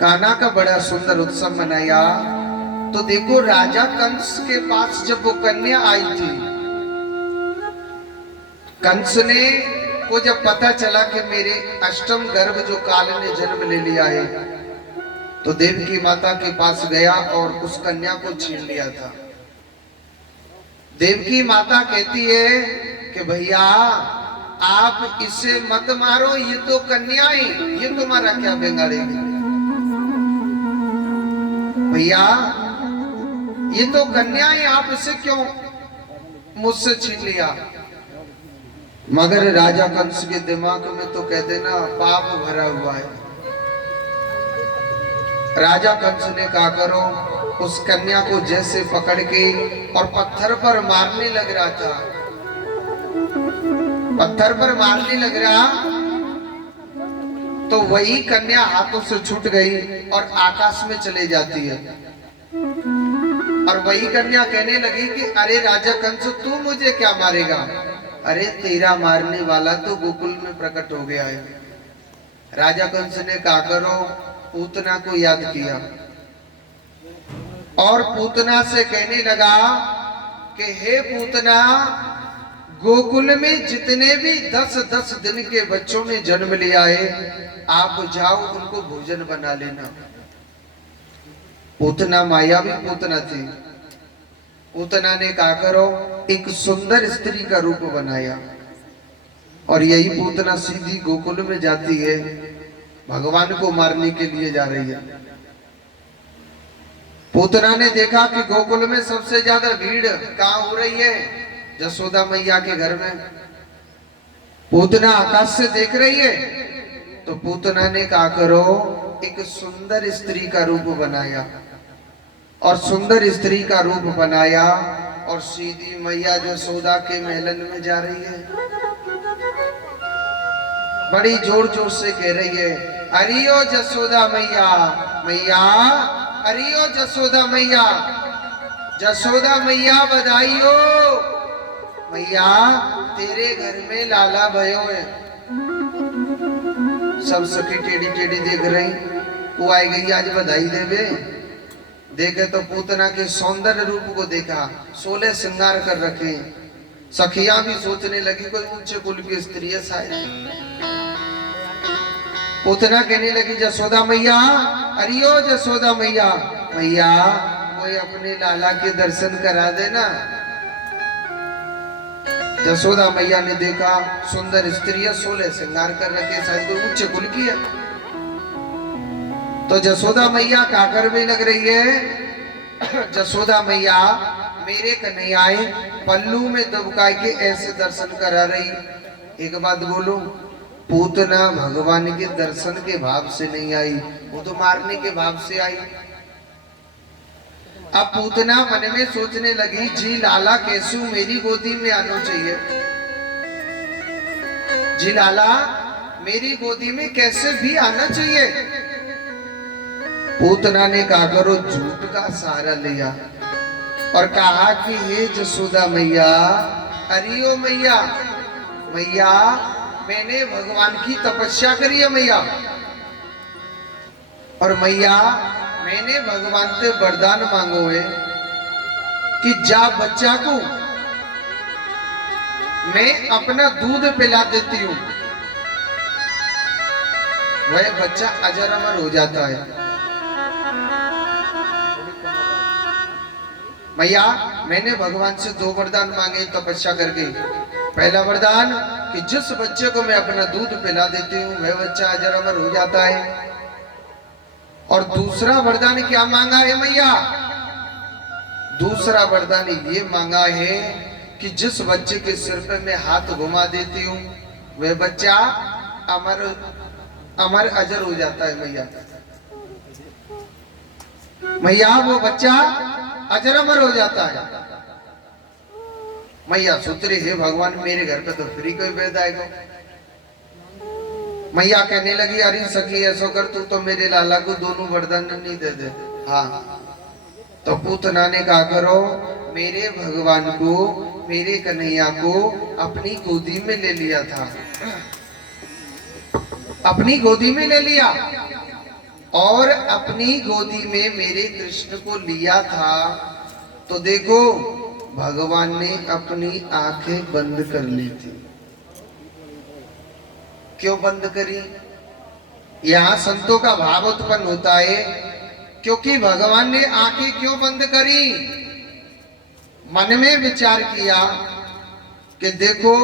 कान्हा का बड़ा सुंदर उत्सव मनाया। तो देखो राजा कंस के पास जब वो कन्या आई थी, कंस ने को जब पता चला कि मेरे अष्टम गर्भ जो काल ने जन्म ले लिया है, तो देवकी माता के पास गया और उस कन्या को छीन लिया था। देवकी माता कहती है कि भैया आप इसे मत मारो, ये तो कन्याएं, ये तुम्हारा क्या बिगाड़ेगी भैया, ये तो कन्याएं, आप इसे क्यों मुझसे छीन लिया। मगर राजा कंस के दिमाग में तो कहते ना पाप भरा हुआ है। राजा कंस ने कहा करो, उस कन्या को जैसे पकड़ के और पत्थर पर मारने लग रहा था, पत्थर पर मारने लग रहा, तो वही कन्या हाथों से छूट गई और आकाश में चले जाती है। और वही कन्या कहने लगी कि अरे राजा कंस तू मुझे क्या मारेगा, अरे तेरा मारने वाला तो गोकुल में प्रकट हो गया है। राजा कंस ने कहा करो, पूतना को याद किया और पूतना से कहने लगा कि हे पूतना, गोकुल में जितने भी 10-10 दिन के बच्चों ने जन्म लिया है, आप जाओ उनको भोजन बना लेना। पूतना मायावी पूतना थी। पूतना ने कहा करो, एक सुंदर स्त्री का रूप बनाया और यही पूतना सीधी गोकुल में जाती है, भगवान को मारने के लिए जा रही है। पूतना ने देखा कि गोकुल में सबसे ज्यादा भीड़ कहाँ हो रही है, जसोदा मैया के घर में। पूतना आकाश से देख रही है, तो पूतना ने कहा करो, एक सुंदर स्त्री का रूप बनाया और सुंदर स्त्री का रूप बनाया और सीधी मैया जसोदा के महलन में जा रही है। बड़ी जोर जोर से कह रही है, अरियो जसोदा मैया, मैया अरियो जसोदा मैया, जसोदा मैया बधाई हो, मैया तेरे घर में लाला भयो है। सब सखी टेढ़ी टेढ़ी देख रही, वो आई गई आज बधाई देवे। देखे तो पूतना के सौंदर्य रूप को देखा, 16 श्रृंगार कर रखे। सखियां भी सोचने लगी कोई ऊंचे कुल की स्त्री है शायद। पूतना कहने लगी, जसोदा मैया, अरियो जसोदा मैया, मैया कोई अपने लाला के दर्शन करा देना। जसोदा मैया ने देखा सुंदर स्त्री है, 16 श्रृंगार कर रखे, शायद कोई ऊंचे कुल की है। तो जसोदा मैया काकर में लग रही है, जसोदा मैया मेरे कन्हैयाए पल्लू में दबका के ऐसे दर्शन करा रही। एक बात बोलो, पूतना भगवान के दर्शन के भाव से नहीं आई, वो तो मारने के भाव से आई। अब पूतना मन में सोचने लगी, जी लाला कैसू मेरी गोदी में आना चाहिए, जी लाला मेरी गोदी में कैसे भी आना चाहिए। पूतना ने कहा करो, झूठ का सहारा लिया और कहा कि हे जसोदा मैया, अरियो मैया, मैया मैंने भगवान की तपस्या करी है मैया, और मैया मैंने भगवान से वरदान मांगो है कि जा बच्चा को मैं अपना दूध पिला देती हूँ, वह बच्चा अजर अमर हो जाता है। मैया मैंने भगवान से 2 वरदान मांगे तपस्या करके। पहला वरदान कि जिस बच्चे को मैं अपना दूध पिला देती हूँ वह बच्चा अजर अमर हो जाता है, और दूसरा वरदान क्या मांगा है मैया, दूसरा वरदान ये मांगा है कि जिस बच्चे के सिर पे मैं हाथ घुमा देती हूँ वह बच्चा अमर अमर अजर हो जाता है। मैया मैया वो बच्चा अजर अमर हो जाता है। मैया सोच रही है भगवान मेरे घर पे तो फ्री कोई वेद आएगा। मैया कहने लगी, अरे सखी ऐसा कर, तू तो मेरे लाला को दोनों वरदान नहीं दे दे। हाँ, तो पूतना ने कहा करो, मेरे भगवान को, मेरे कन्हैया को अपनी गोदी में ले लिया था, अपनी गोदी में ले लिया। और अपनी गोदी में मेरे कृष्ण को लिया था, तो देखो भगवान ने अपनी आंखें बंद कर ली थी। क्यों बंद करी? यहां संतों का भाव उत्पन्न होता है, क्योंकि भगवान ने आंखें क्यों बंद करी? मन में विचार किया कि देखो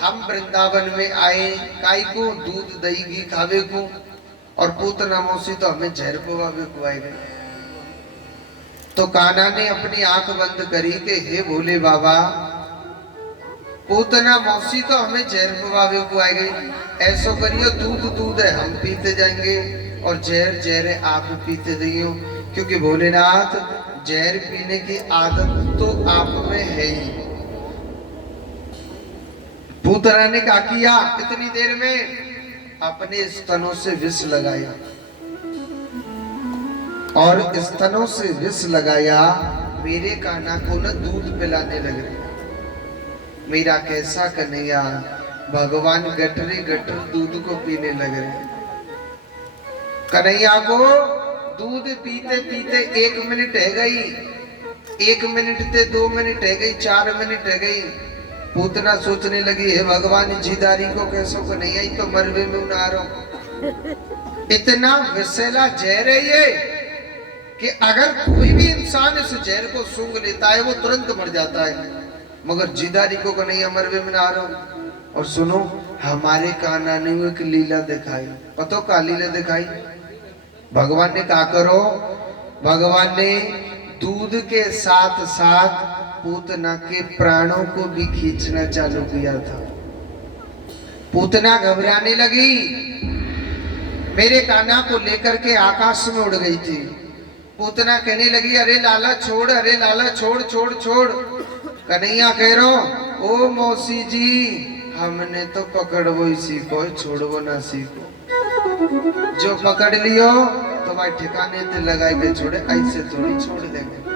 हम वृंदावन में आए काई को, दूध दही घी खावे को, और पूतना मौसी तो हमें जहर पवावे को आए गए। तो कान्हा ने अपनी आंख बंद करी कि हे भोले बाबा, पूतना मौसी तो हमें जहर पवावे को आए गई, ऐसो करियो दूध दूध है हम पीते जाएंगे और जहर जहर है आप पीते जाइयो, क्योंकि भोलेनाथ जहर पीने की आदत तो आप में है ही। पूतना ने क्या किया? इतनी देर में अपने स्तनों से विष लगाया, और स्तनों से विष लगाया, मेरे कान्हा को न दूध पिलाने लगे। मेरा कैसा कन्हैया, भगवान गटरे गटर दूध को पीने लग रहे। कन्हैया को दूध पीते पीते 1 मिनट है गई, 1 मिनट ते 2 मिनट है गई, 4 मिनट है गई। पूतना सोचने लगी, हे भगवान जीदारी को कैसो कन्हैया ही तो मरवे में उना रहा। इतना विषैला जहर है ये कि अगर कोई भी इंसान इस जहर को सूंघ लेता है वो तुरंत मर जाता है, मगर जीदारी को कन्हैया मरवे में ना रहा। और सुनो, हमारे कान्हा ने एक लीला दिखाई। पतो का लीला दिखाई? भगवान ने कहा करो, भगवान ने दूध के साथ साथ पूतना के प्राणों को भी खींचना चालू किया था। पूतना घबराने लगी, मेरे कान्हा को लेकर के आकाश में उड़ गई थी। पूतना कहने लगी, अरे लाला छोड़, अरे लाला छोड़ छोड़ छोड़। कन्हैया कह रहा, ओ मौसी जी, हमने तो पकड़वो ही सीखो, छोड़वो ना सीखो। जो पकड़ लियो तो भाई ठिकाने ते लगाए के छोड़े, ऐसे थोड़ी छोड़ देंगे।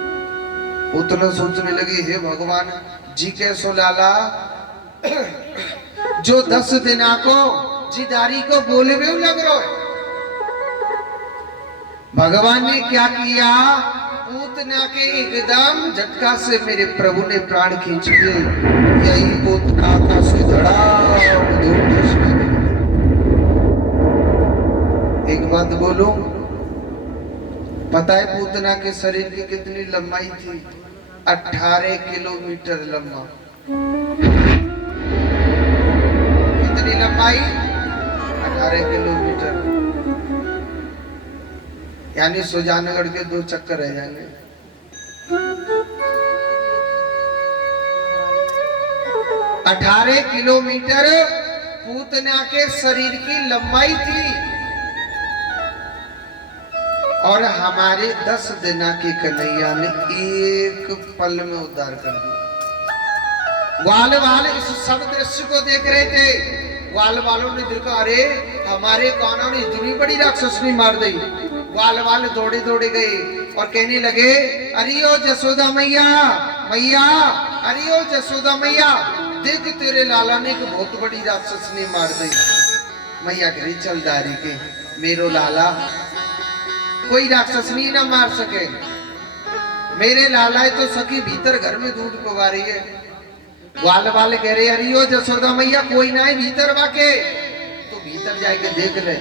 पूतना सोचने लगी, हे भगवान जी कैसो लाला, जो 10 दिना को जीदारी को बोले में लग रहा है। भगवान ने क्या किया? पूतना के एकदम झटका से मेरे प्रभु ने प्राण खींच लिए। यही पूतना का सुधड़ा। एक बात बोलूं, पता है पूतना के शरीर की कितनी लंबाई थी? 18 किलोमीटर लंबा। कितनी लंबाई? 18 किलोमीटर, यानी सुजानगढ़ के 2 चक्कर रह जाएंगे। अठारह किलोमीटर पूतना के शरीर की लंबाई थी, और हमारे 10 दिना के कन्हैया ने एक पल में उद्धार कर दिया। ग्वाल वाले इस सब दृश्य को देख रहे थे। ग्वाल वालों ने देखा, अरे हमारे कान्हा ने इतनी बड़ी राक्षसनी मार दी। ग्वाल वाले दौड़े दौड़े गए और कहने लगे, अरे ओ जसोदा मैया, मैया, अरे ओ जसोदा मैया, देख तेरे लाला ने एक बहुत बड़ी राक्षसनी मार दी। मैया कह रही, चल दारी के मेरो लाला कोई राक्षसनी ना मार सके। मेरे लाला तो सखी भीतर घर में दूध पवा रही है। ग्वाल वाले कह रहे, अरे ओ जसोदा मैया, कोई ना है भीतर वाके, तो भीतर जाके देख ले।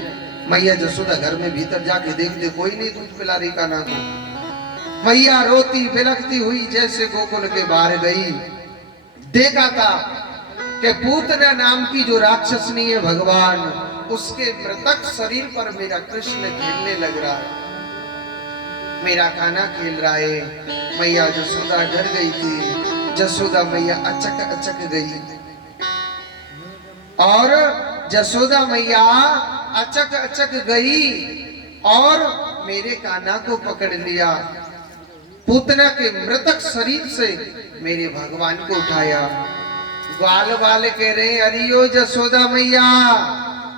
मैया जसोदा घर में भीतर जाके देखते, कोई नहीं दूध पिला रही कान्हा को। मैया रोती बिलखती हुई जैसे गोकुल के बाहर गई, देखा था कि पूतना नाम की जो राक्षसनी है भगवान, उसके मृतक शरीर पर मेरा कृष्ण खेलने लग रहा है, मेरा कान्हा खेल रहा है। मैया जसोदा डर गई थी। जसोदा मैया अचक अचक गई, और जसोदा मैया अचक अचक गई और मेरे कान्हा को पकड़ लिया। पूतना के मृतक शरीर से मेरे भगवान को उठाया। ग्वाल वाले कह रहे, अरियो जसोदा मैया,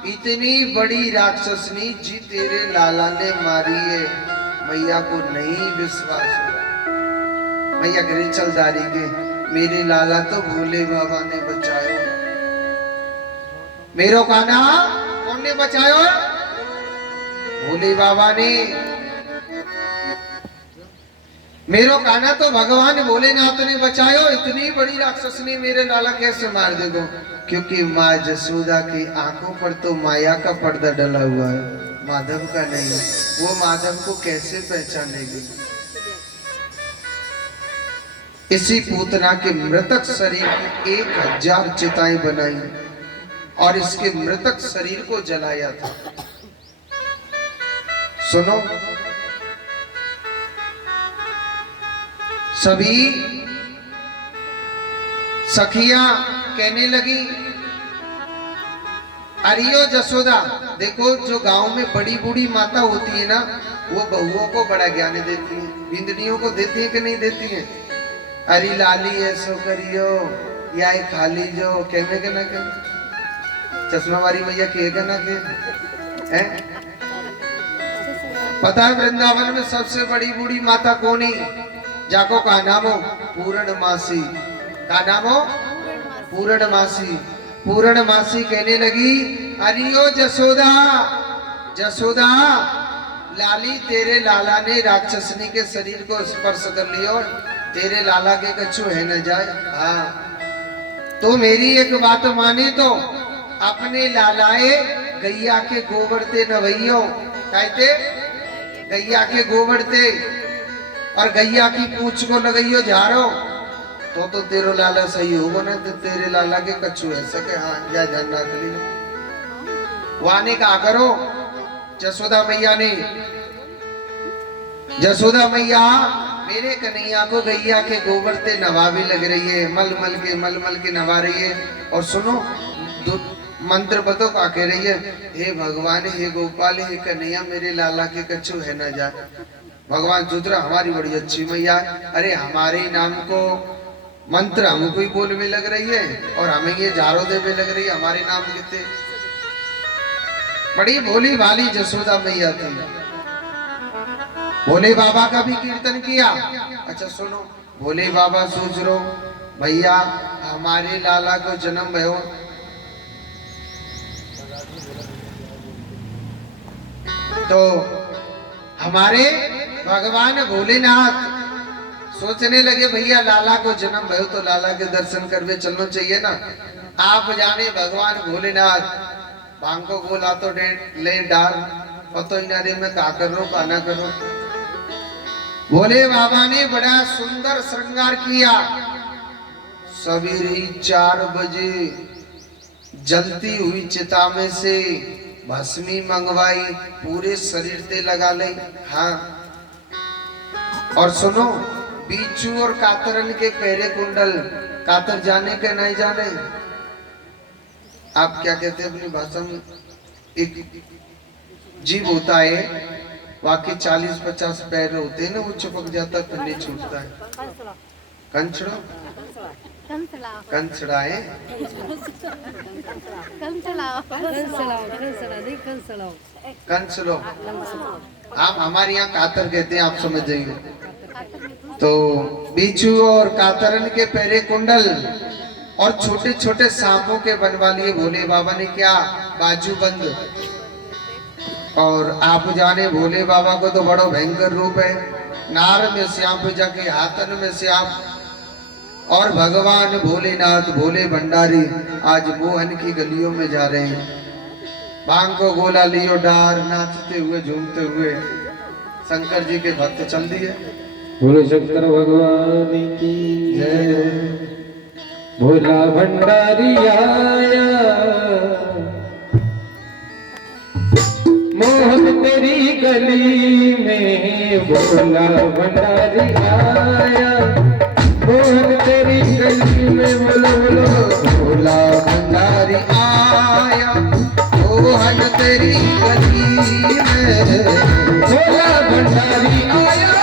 इतनी बड़ी राक्षसनी जी तेरे लाला ने मारी है। मैया को नहीं विश्वास हुआ। मैया कह रही, चल दारी के मेरे लाला तो भोले बाबा ने बचायो, मेरो कान्हा कौन ने बचायो? भोले बाबा ने मेरो काना तो भगवान भोलेनाथ ने बचायो, इतनी बड़ी राक्षसनी मेरे लाला कैसे मार देगो? क्योंकि माँ जसोदा की आंखों पर तो माया का पर्दा डला हुआ है, माधव का नहीं। वो माधव को कैसे पहचानेगी? इसी पूतना के मृतक शरीर की 1000 चिताएं बनाई और इसके मृतक शरीर को जलाया था। सुनो, सभी सखियां कहने लगी, अरियो जसोदा, देखो जो गांव में बड़ी बूढ़ी माता होती है ना, वो बहुओं को बड़ा ज्ञान देती है, बिंदनियों को देती है कि नहीं देती है? अरे लाली ऐसो करियो या खाली जो कहने के ना के चश्मा वाली मैया कहेगा ना के है? पता है वृंदावन में सबसे बड़ी बूढ़ी माता कौन है? जाको का नाम हो पूर्णमासी। का नाम हो पूर्णमासी। पूर्णमासी कहने लगी, अरियो जसोदा, जसोदा लाली तेरे लाला ने राक्षसनी के शरीर को स्पर्श कर लियो, तेरे लाला के कछु है न जाए। हाँ, तो मेरी एक बात माने तो अपने लालाए गैया के गोबर ते नवैयो, कहते गैया के गोबर ते और गैया की पूछ को लगइयो झारो, तो तेरो लाला सही होगा ना? तो तेरे लाला के कछु है सके। हाँ, या ध्यान रख ली। वाने का करो जसोदा मैया ने, जसोदा मैया मेरे कन्हैया को गैया के गोबर से नवावी लग रही है, मल मल के नवा रही है। और सुनो, मंत्र बतो का कह रही है, हे भगवान, हे गोपाल, हे कन्हैया, मेरे लाला के कछु है न जाए। भगवान रुद्र हमारी बड़ी अच्छी मैया, अरे हमारे नाम को मंत्र हमको ही बोलने लग रही है और हमें ये जारो देवे लग रही है, हमारे नाम कितने। बड़ी भोली भाली जसोदा मैया थी। भोले बाबा का भी कीर्तन किया। अच्छा सुनो, भोले बाबा सोच रो, भैया हमारे लाला को जन्म भयो तो हमारे भगवान भोलेनाथ सोचने लगे, भैया लाला को जन्म भयो तो लाला के दर्शन करवे चलना चाहिए ना। आप जाने भगवान भोलेनाथ बांको बोला तो ले डाल पतो इनारे में का कर रो का ना करो। भोले बाबा ने बड़ा सुंदर श्रृंगार किया। सवेरे 4 बजे जलती हुई चिता में से भस्मी मंगवाई, पूरे शरीर पे लगा ले। हाँ, और सुनो, बीचू और कातरन के पैरे कुंडल, कातर जाने के नहीं जाने, आप क्या कहते हैं अपनी भाषा में? एक जीव होता है, वाकई 40-50 पैर होते हैं ना, वो चिपक जाता है फिर नहीं छूटता है। कंचड़ो कंचड़ा है, कंचलो आप हमारे यहाँ कातर कहते हैं, आप समझ जाइए। तो बीचू और कातरन के पैरे कुंडल और छोटे छोटे सांपों के बनवा लिए भोले बाबा ने, क्या बाजू बंद। और आप जाने भोले बाबा को तो बड़ा भयंकर रूप है, नार में श्याम जाके हाथन में श्याम। और भगवान भोलेनाथ भोले भंडारी आज मोहन की गलियों में जा रहे हैं, भांग को गोला लियो डार, नाचते हुए झूमते हुए शंकर जी के भक्त चल दिए। बोलो शंकर भगवान की जय। भोला भंडारी आया, मोहन तेरी गली में, भोला भंडारी आया, मोहन तेरी गली में। बोलो बोलो, भोला भंडारी आया, मोहन तेरी गली में। भोला भंडारी आया,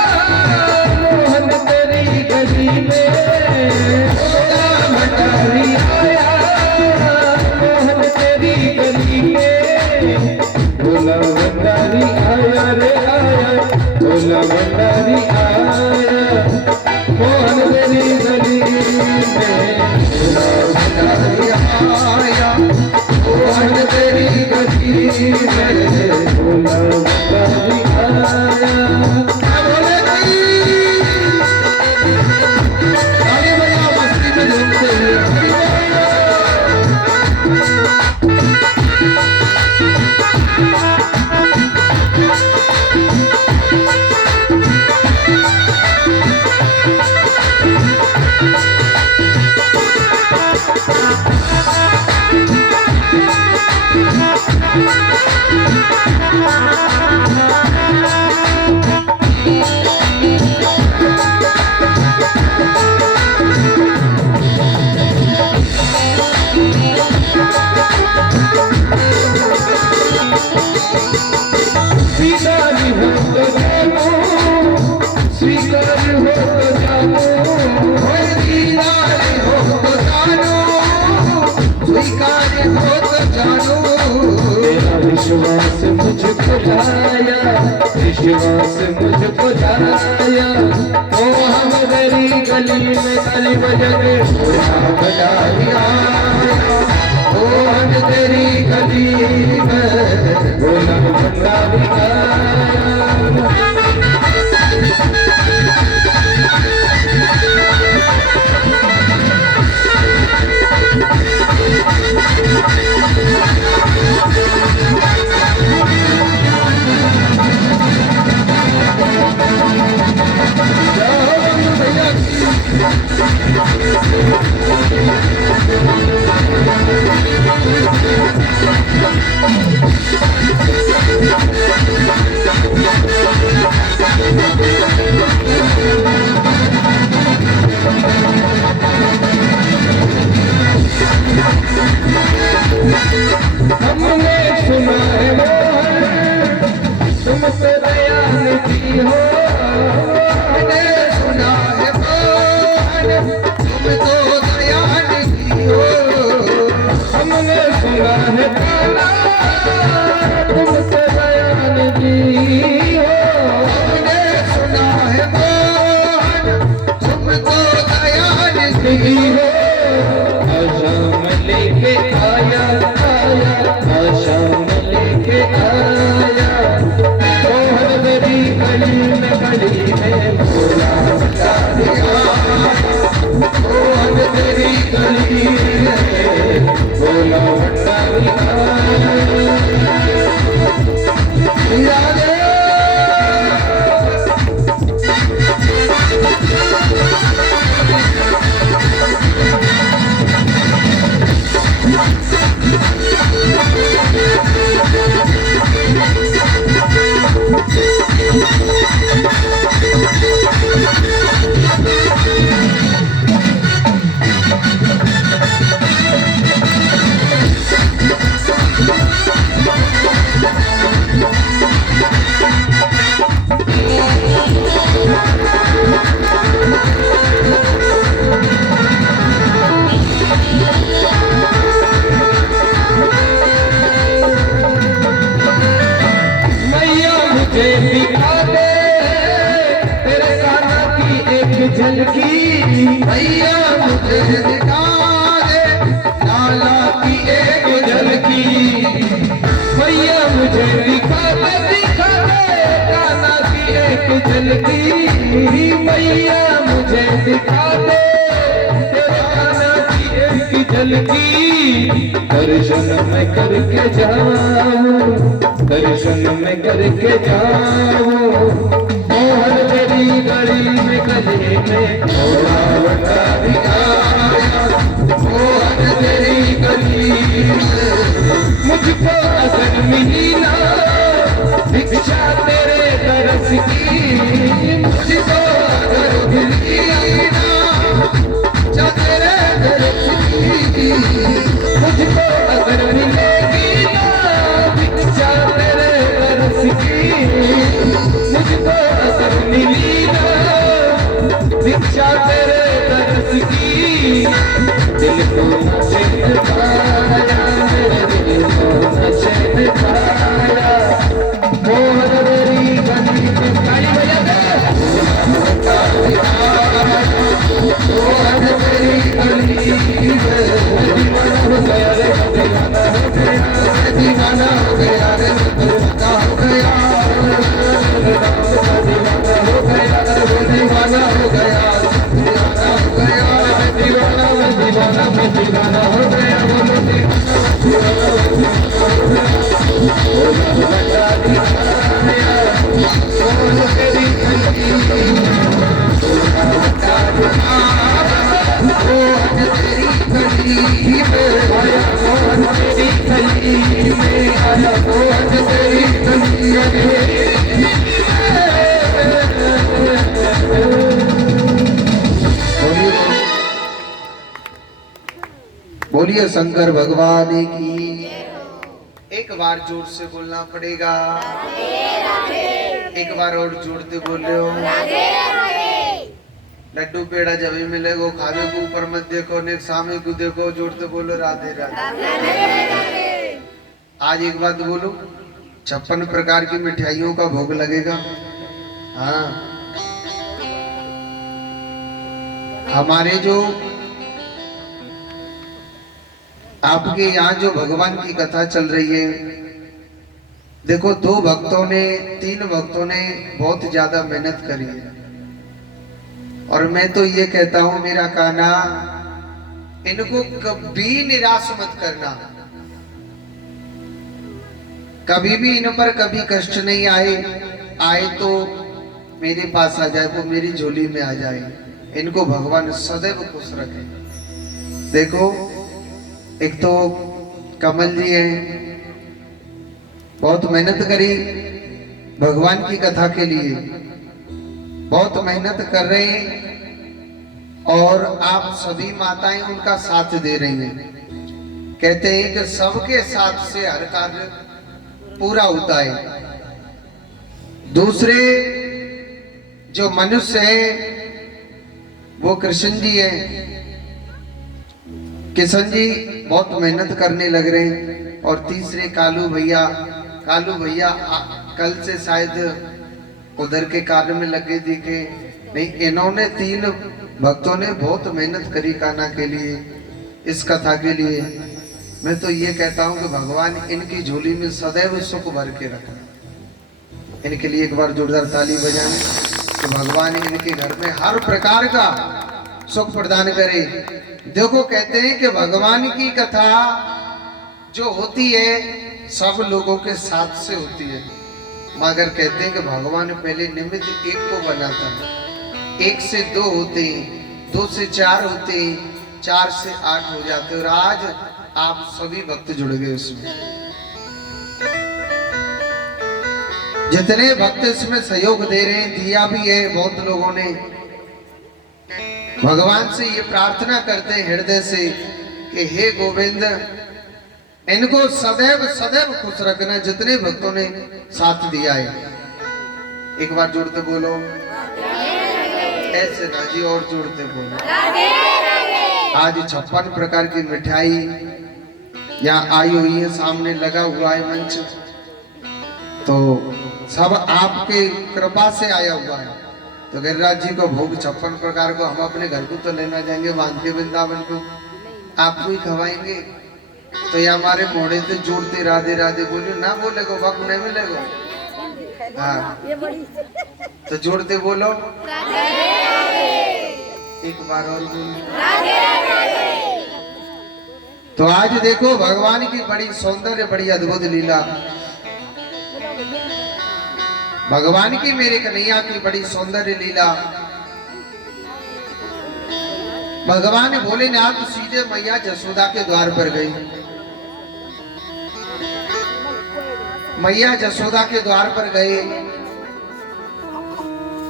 मोहन तेरी गली में। भोला भंडारी आया, मोहन तेरी गली में। भोला भंडारी आया रे आया, भोला भंडारी आया, मोहन तेरी गली में। भोला भंडारी आया, मोहन तेरी गली में। भोला विश्वास मुझको लाया, विश्वास मुझको लाया। ओ हम गली गली में ताली बजा के भोला भंडारी आया। ओ हम तेरी गली में भोला भंडारी आया। हमने सुना है मोहन तुम तो दयानिधि हो। हमने सुना है मोहन तुम तो दयानिधि हो। हमने सुना है काला तुम तो दयानिधि हो। हमने सुना है मोहन तुम तो दयानिधि हो। आशाम लेके आया आया, आशाम लेके आया। मोहन गली गली में भोला भंडारी आया। मोहन तेरी गली में भोला भंडारी आया। यारे मुझे दिखा दे तेरे काना की एक झलकी। भैया मुझे दिखा दे लाला की एक झलकी। भैया मुझे दिखा दे काना की एक झलकी। भैया मुझे दिखा दे तेरे काना की एक झलकी। दर्शन में करके जाऊं, दर्शन में करके जाऊं। मोहन तेरी गली में गली में भोला भंडारी आया। मोहन तेरी गली में मुझको अगर मिली ना भिक्षा तेरे तरस की। मुझको अगर मिली ना जा तेरे दर्श की। मुझको अगर मिलेगी ना भिक्षा तेरे तरस की। मुझको अगर मिली ना भिक्षा तेरे तरस की। दिल को न चैन पाया, मेरे दिल को न चैन पाया। मोहन तेरी गली में ताली बजा दे। मोहन तेरी गली में दीवाना हो गया रे, दीवाना हो गया, दीवाना हो गया रे, दीवाना हो गया, दीवाना हो गया, दीवाना हो गया, दीवाना हो गया, दीवाना मैं दीवाना मैं दीवाना हो गया। बोलो दीवाना भोला भंडारी आया। मोहन तेरी गली भोला भंडारी आया। मोहन तेरी गली में आया, मोहन तेरी गली में आया। मोहन तेरी गली में बोलिए शंकर भगवान की। एक बार जोर से बोलना पड़ेगा। एक बार और जोड़ते बोलो। लड्डू पेड़ा जब भी मिलेगा खावे को ऊपर मत देखो, ने सामने को देखो, जोड़ते बोलो राधे राधे। आज एक बात बोलो, 56 प्रकार की मिठाइयों का भोग लगेगा। हाँ, हमारे जो आपके यहाँ जो भगवान की कथा चल रही है, देखो 2 भक्तों ने 3 भक्तों ने बहुत ज्यादा मेहनत करी है। और मैं तो ये कहता हूं मेरा कान्हा, इनको कभी निराश मत करना। कभी भी इन पर कभी कष्ट नहीं आए तो मेरे पास आ जाए, वो मेरी झोली में आ जाए। इनको भगवान सदैव खुश रखे। देखो एक तो कमल जी हैं, बहुत मेहनत करी भगवान की कथा के लिए, बहुत मेहनत कर रहे हैं और आप सभी माताएं उनका साथ दे रही हैं। कहते हैं कि सबके साथ से हर कार्य पूरा होता है। दूसरे जो मनुष्य है वो कृष्ण जी हैं, किशन जी बहुत मेहनत करने लग रहे हैं। और तीसरे कालू भैया कल से शायद उधर के कार्य में लगे दिखे नहीं। इन्होंने 3 भक्तों ने बहुत मेहनत करी कान्हा के लिए, इस कथा के लिए। मैं तो ये कहता हूँ कि भगवान इनकी झोली में सदैव सुख भर के रखे। इनके लिए एक बार जोरदार ताली बजाएं कि भगवान इनके घर में हर प्रकार का सुख प्रदान करे। देखो कहते हैं कि भगवान की कथा जो होती है सब लोगों के साथ से होती है, मगर कहते हैं कि भगवान पहले निमित्त एक को बनाता है। 1 से 2 होते हैं, 2 से 4 होते हैं, 4 से 8 हो जाते हैं। और आज आप सभी भक्त जुड़ गए उसमें। जितने भक्त इसमें सहयोग दे रहे हैं, दिया भी है बहुत लोगों ने। भगवान से ये प्रार्थना करते हैं हृदय से कि हे गोविंद, इनको सदैव सदैव खुश रखना। जितने भक्तों ने साथ दिया है, एक बार जोड़ते बोलो। ऐसे ना जी, और जोड़ते बोलो। आज 56 प्रकार की मिठाई यहाँ आई हुई है, सामने लगा हुआ है मंच, तो सब आपके कृपा से आया हुआ है। तो गिरिराज जी को भोग 56 प्रकार को हम अपने घर को तो लेना जाएंगे, बांधते वृंदावन को आपको ही खवाएंगे। तो ये हमारे मोड़े से जोड़ते राधे राधे बोलियो, ना बोलेगो वक्त नहीं मिलेगो। हाँ, तो जोड़ते बोलो। एक बार और बोलो। तो आज देखो भगवान की बड़ी सौंदर्य, बड़ी अद्भुत लीला। भगवान की मेरे कन्हैया की बड़ी सौंदर्य लीला। भगवान भोलेनाथ सीधे मैया जसोदा के द्वार पर गई। मैया जसोदा के द्वार पर गए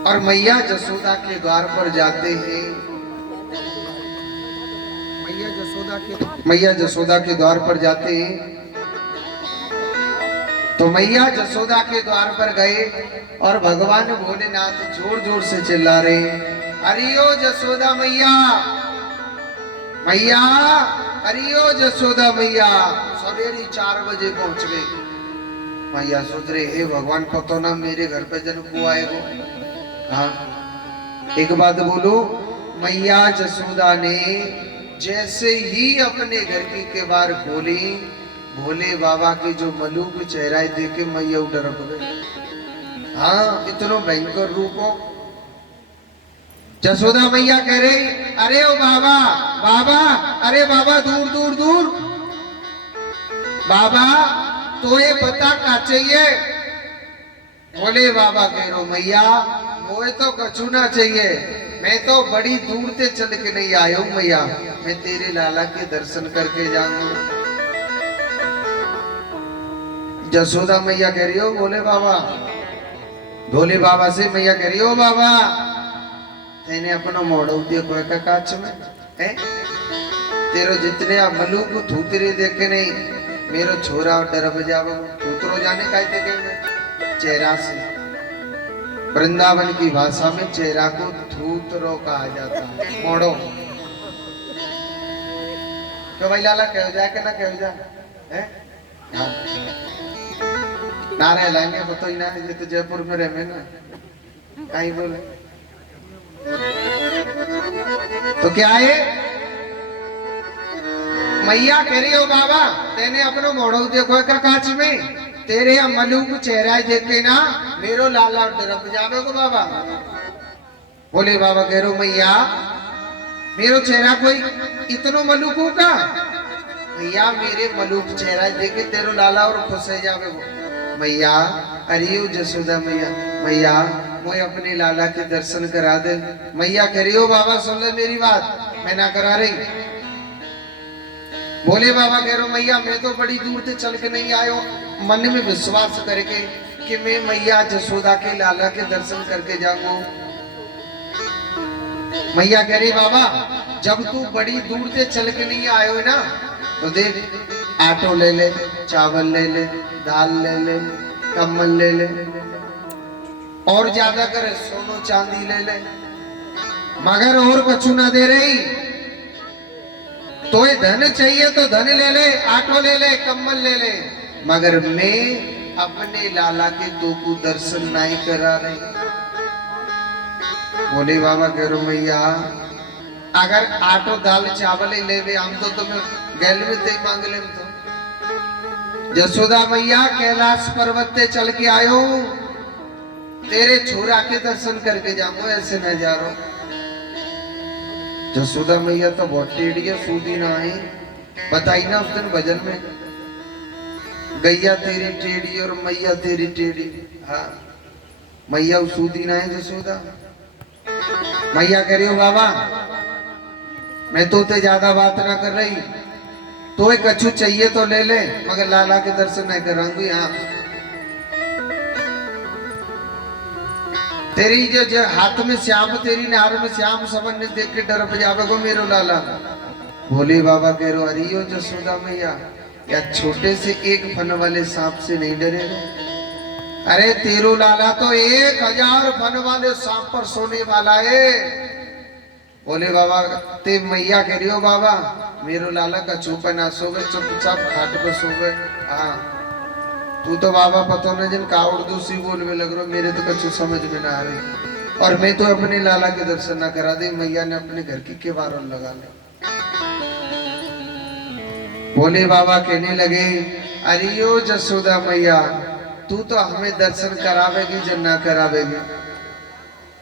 और मैया जसोदा के द्वार पर जाते हैं। मैया जसोदा के द्वार पर जाते हैं तो मैया जसोदा के द्वार पर गए और भगवान भोलेनाथ जोर जोर से चिल्ला रहे, अरियो जसोदा मैया, मैया अरियो जसोदा मैया। सवेरे 4 बजे पहुंच गए। मैया सोच रहे, हे भगवान पतो ना मेरे घर पे जन को आएगो। हाँ, एक बात बोलो, मैया जसोदा ने जैसे ही अपने घर की केवाड़ खोली, भोले बाबा के जो मलूक चेहरा देख के मैया डर गए। हाँ, इतना भयंकर रूप हो। जसोदा मैया कह रही, अरे ओ बाबा, बाबा, अरे बाबा दूर दूर दूर, बाबा तो ये पता क्या चाहिए। भोले बाबा कह रहे, मैया मोए तो कछु ना चाहिए, मैं तो बड़ी दूर से चल के नहीं आया हूँ मैया, मैं तेरे लाला के दर्शन करके जाऊंगा। जसोदा मैया कह रही हो भोले बाबा, भोले बाबा से मैया कह रही हो बाबा तेने अपना मोड़ देखो का काच में है, तेरो जितने आ मलूक थूतरे देखे नहीं, मेरो छोरा डरब जावे थूतरो जाने का देखे में चेहरा से। वृंदावन की भाषा में चेहरा को थूतरो कहा जाता है, मोड़ो। क्यों भाई लाला कहो जाए कि ना कहो जाए है? नारे लाएंगे वो तो ही ना, ये तो जयपुर में रहे ना कहीं बोले तो क्या है। मैया कह रही हो बाबा तेने अपनो मोड़ो देखो का कांच में, तेरे या मलूक चेहरा देखे ना मेरो लाला डरब जावे को बाबा। बोले बाबा कह रो मैया मेरो चेहरा कोई इतनो मलूक का, मैया मेरे मलूक चेहरा देखे तेरो लाला और खुश है जावे वो। मैया अरे जसोदा मैया, मैया मुझे अपने लाला के दर्शन करा दे। मैया कह रही हो बाबा सुन ले मेरी बात, मैं ना करा रही। बोले बाबा कह रहे हो मैया मैं तो बड़ी दूर से चल के नहीं आयो, मन में विश्वास करके कि मैं मैया जसोदा के लाला के दर्शन करके जाऊंगा। मैया कह रही बाबा जब तू बड़ी दूर से चल के नहीं आयो है ना तो देख आटो ले ले, चावल ले ले, दाल ले ले, कम्बल ले ले, और ज्यादा करे सोनो चांदी ले ले, मगर और कुछ ना दे रही। तो ये धन चाहिए तो धन ले ले, आटो ले ले, कम्बल ले ले, मगर मैं अपने लाला के तो को दर्शन नहीं करा रही। बोले बाबा कह रो मैया अगर आटो दाल चावल ही ले हम तो तुम्हें गैल में ते मांग ले। तो जसोदा मैया कैलाश पर्वत पे चल के आयो, तेरे छोरा के दर्शन करके जाऊंगा, ऐसे न जा रहा। जसोदा मैया तो बहुत टेढ़ी है, सूदी ना आई बताई ना उस दिन भजन में, गैया तेरी टेढ़ी और मैया तेरी टेढ़ी। हाँ मैया सूदी ना है जसोदा। मैया कह रही हो बाबा मैं तो ते ज्यादा बात ना कर रही, तो एक कछु चाहिए तो ले ले, मगर लाला के दर्शन नहीं कराऊंगी। हाँ तेरी जो हाथ में श्याम, तेरी नार में श्याम सबन ने देख के डर जावे को मेरो लाला। भोले बाबा कह रो अरियो जसोदा मैया या छोटे से एक फन वाले सांप से नहीं डरे। अरे तेरो लाला तो 1000 फन वाले सांप पर सोने वाला है। बोले बाबा ते मैया कह रही हो बाबा मेरो लाला का छुपा ना सोवे, चुपचाप खाट पर सोवे। हाँ तू तो बाबा पता न जिन का उर्दू सी बोल में लग रहा, मेरे तो कछु समझ में ना आ रही। और मैं तो अपने लाला के दर्शन ना करा दे, मैया ने अपने घर की केवारों लगा ले। बोले बाबा कहने लगे अरियो जसोदा मैया तू तो हमें दर्शन करावेगी जब ना करावेगी।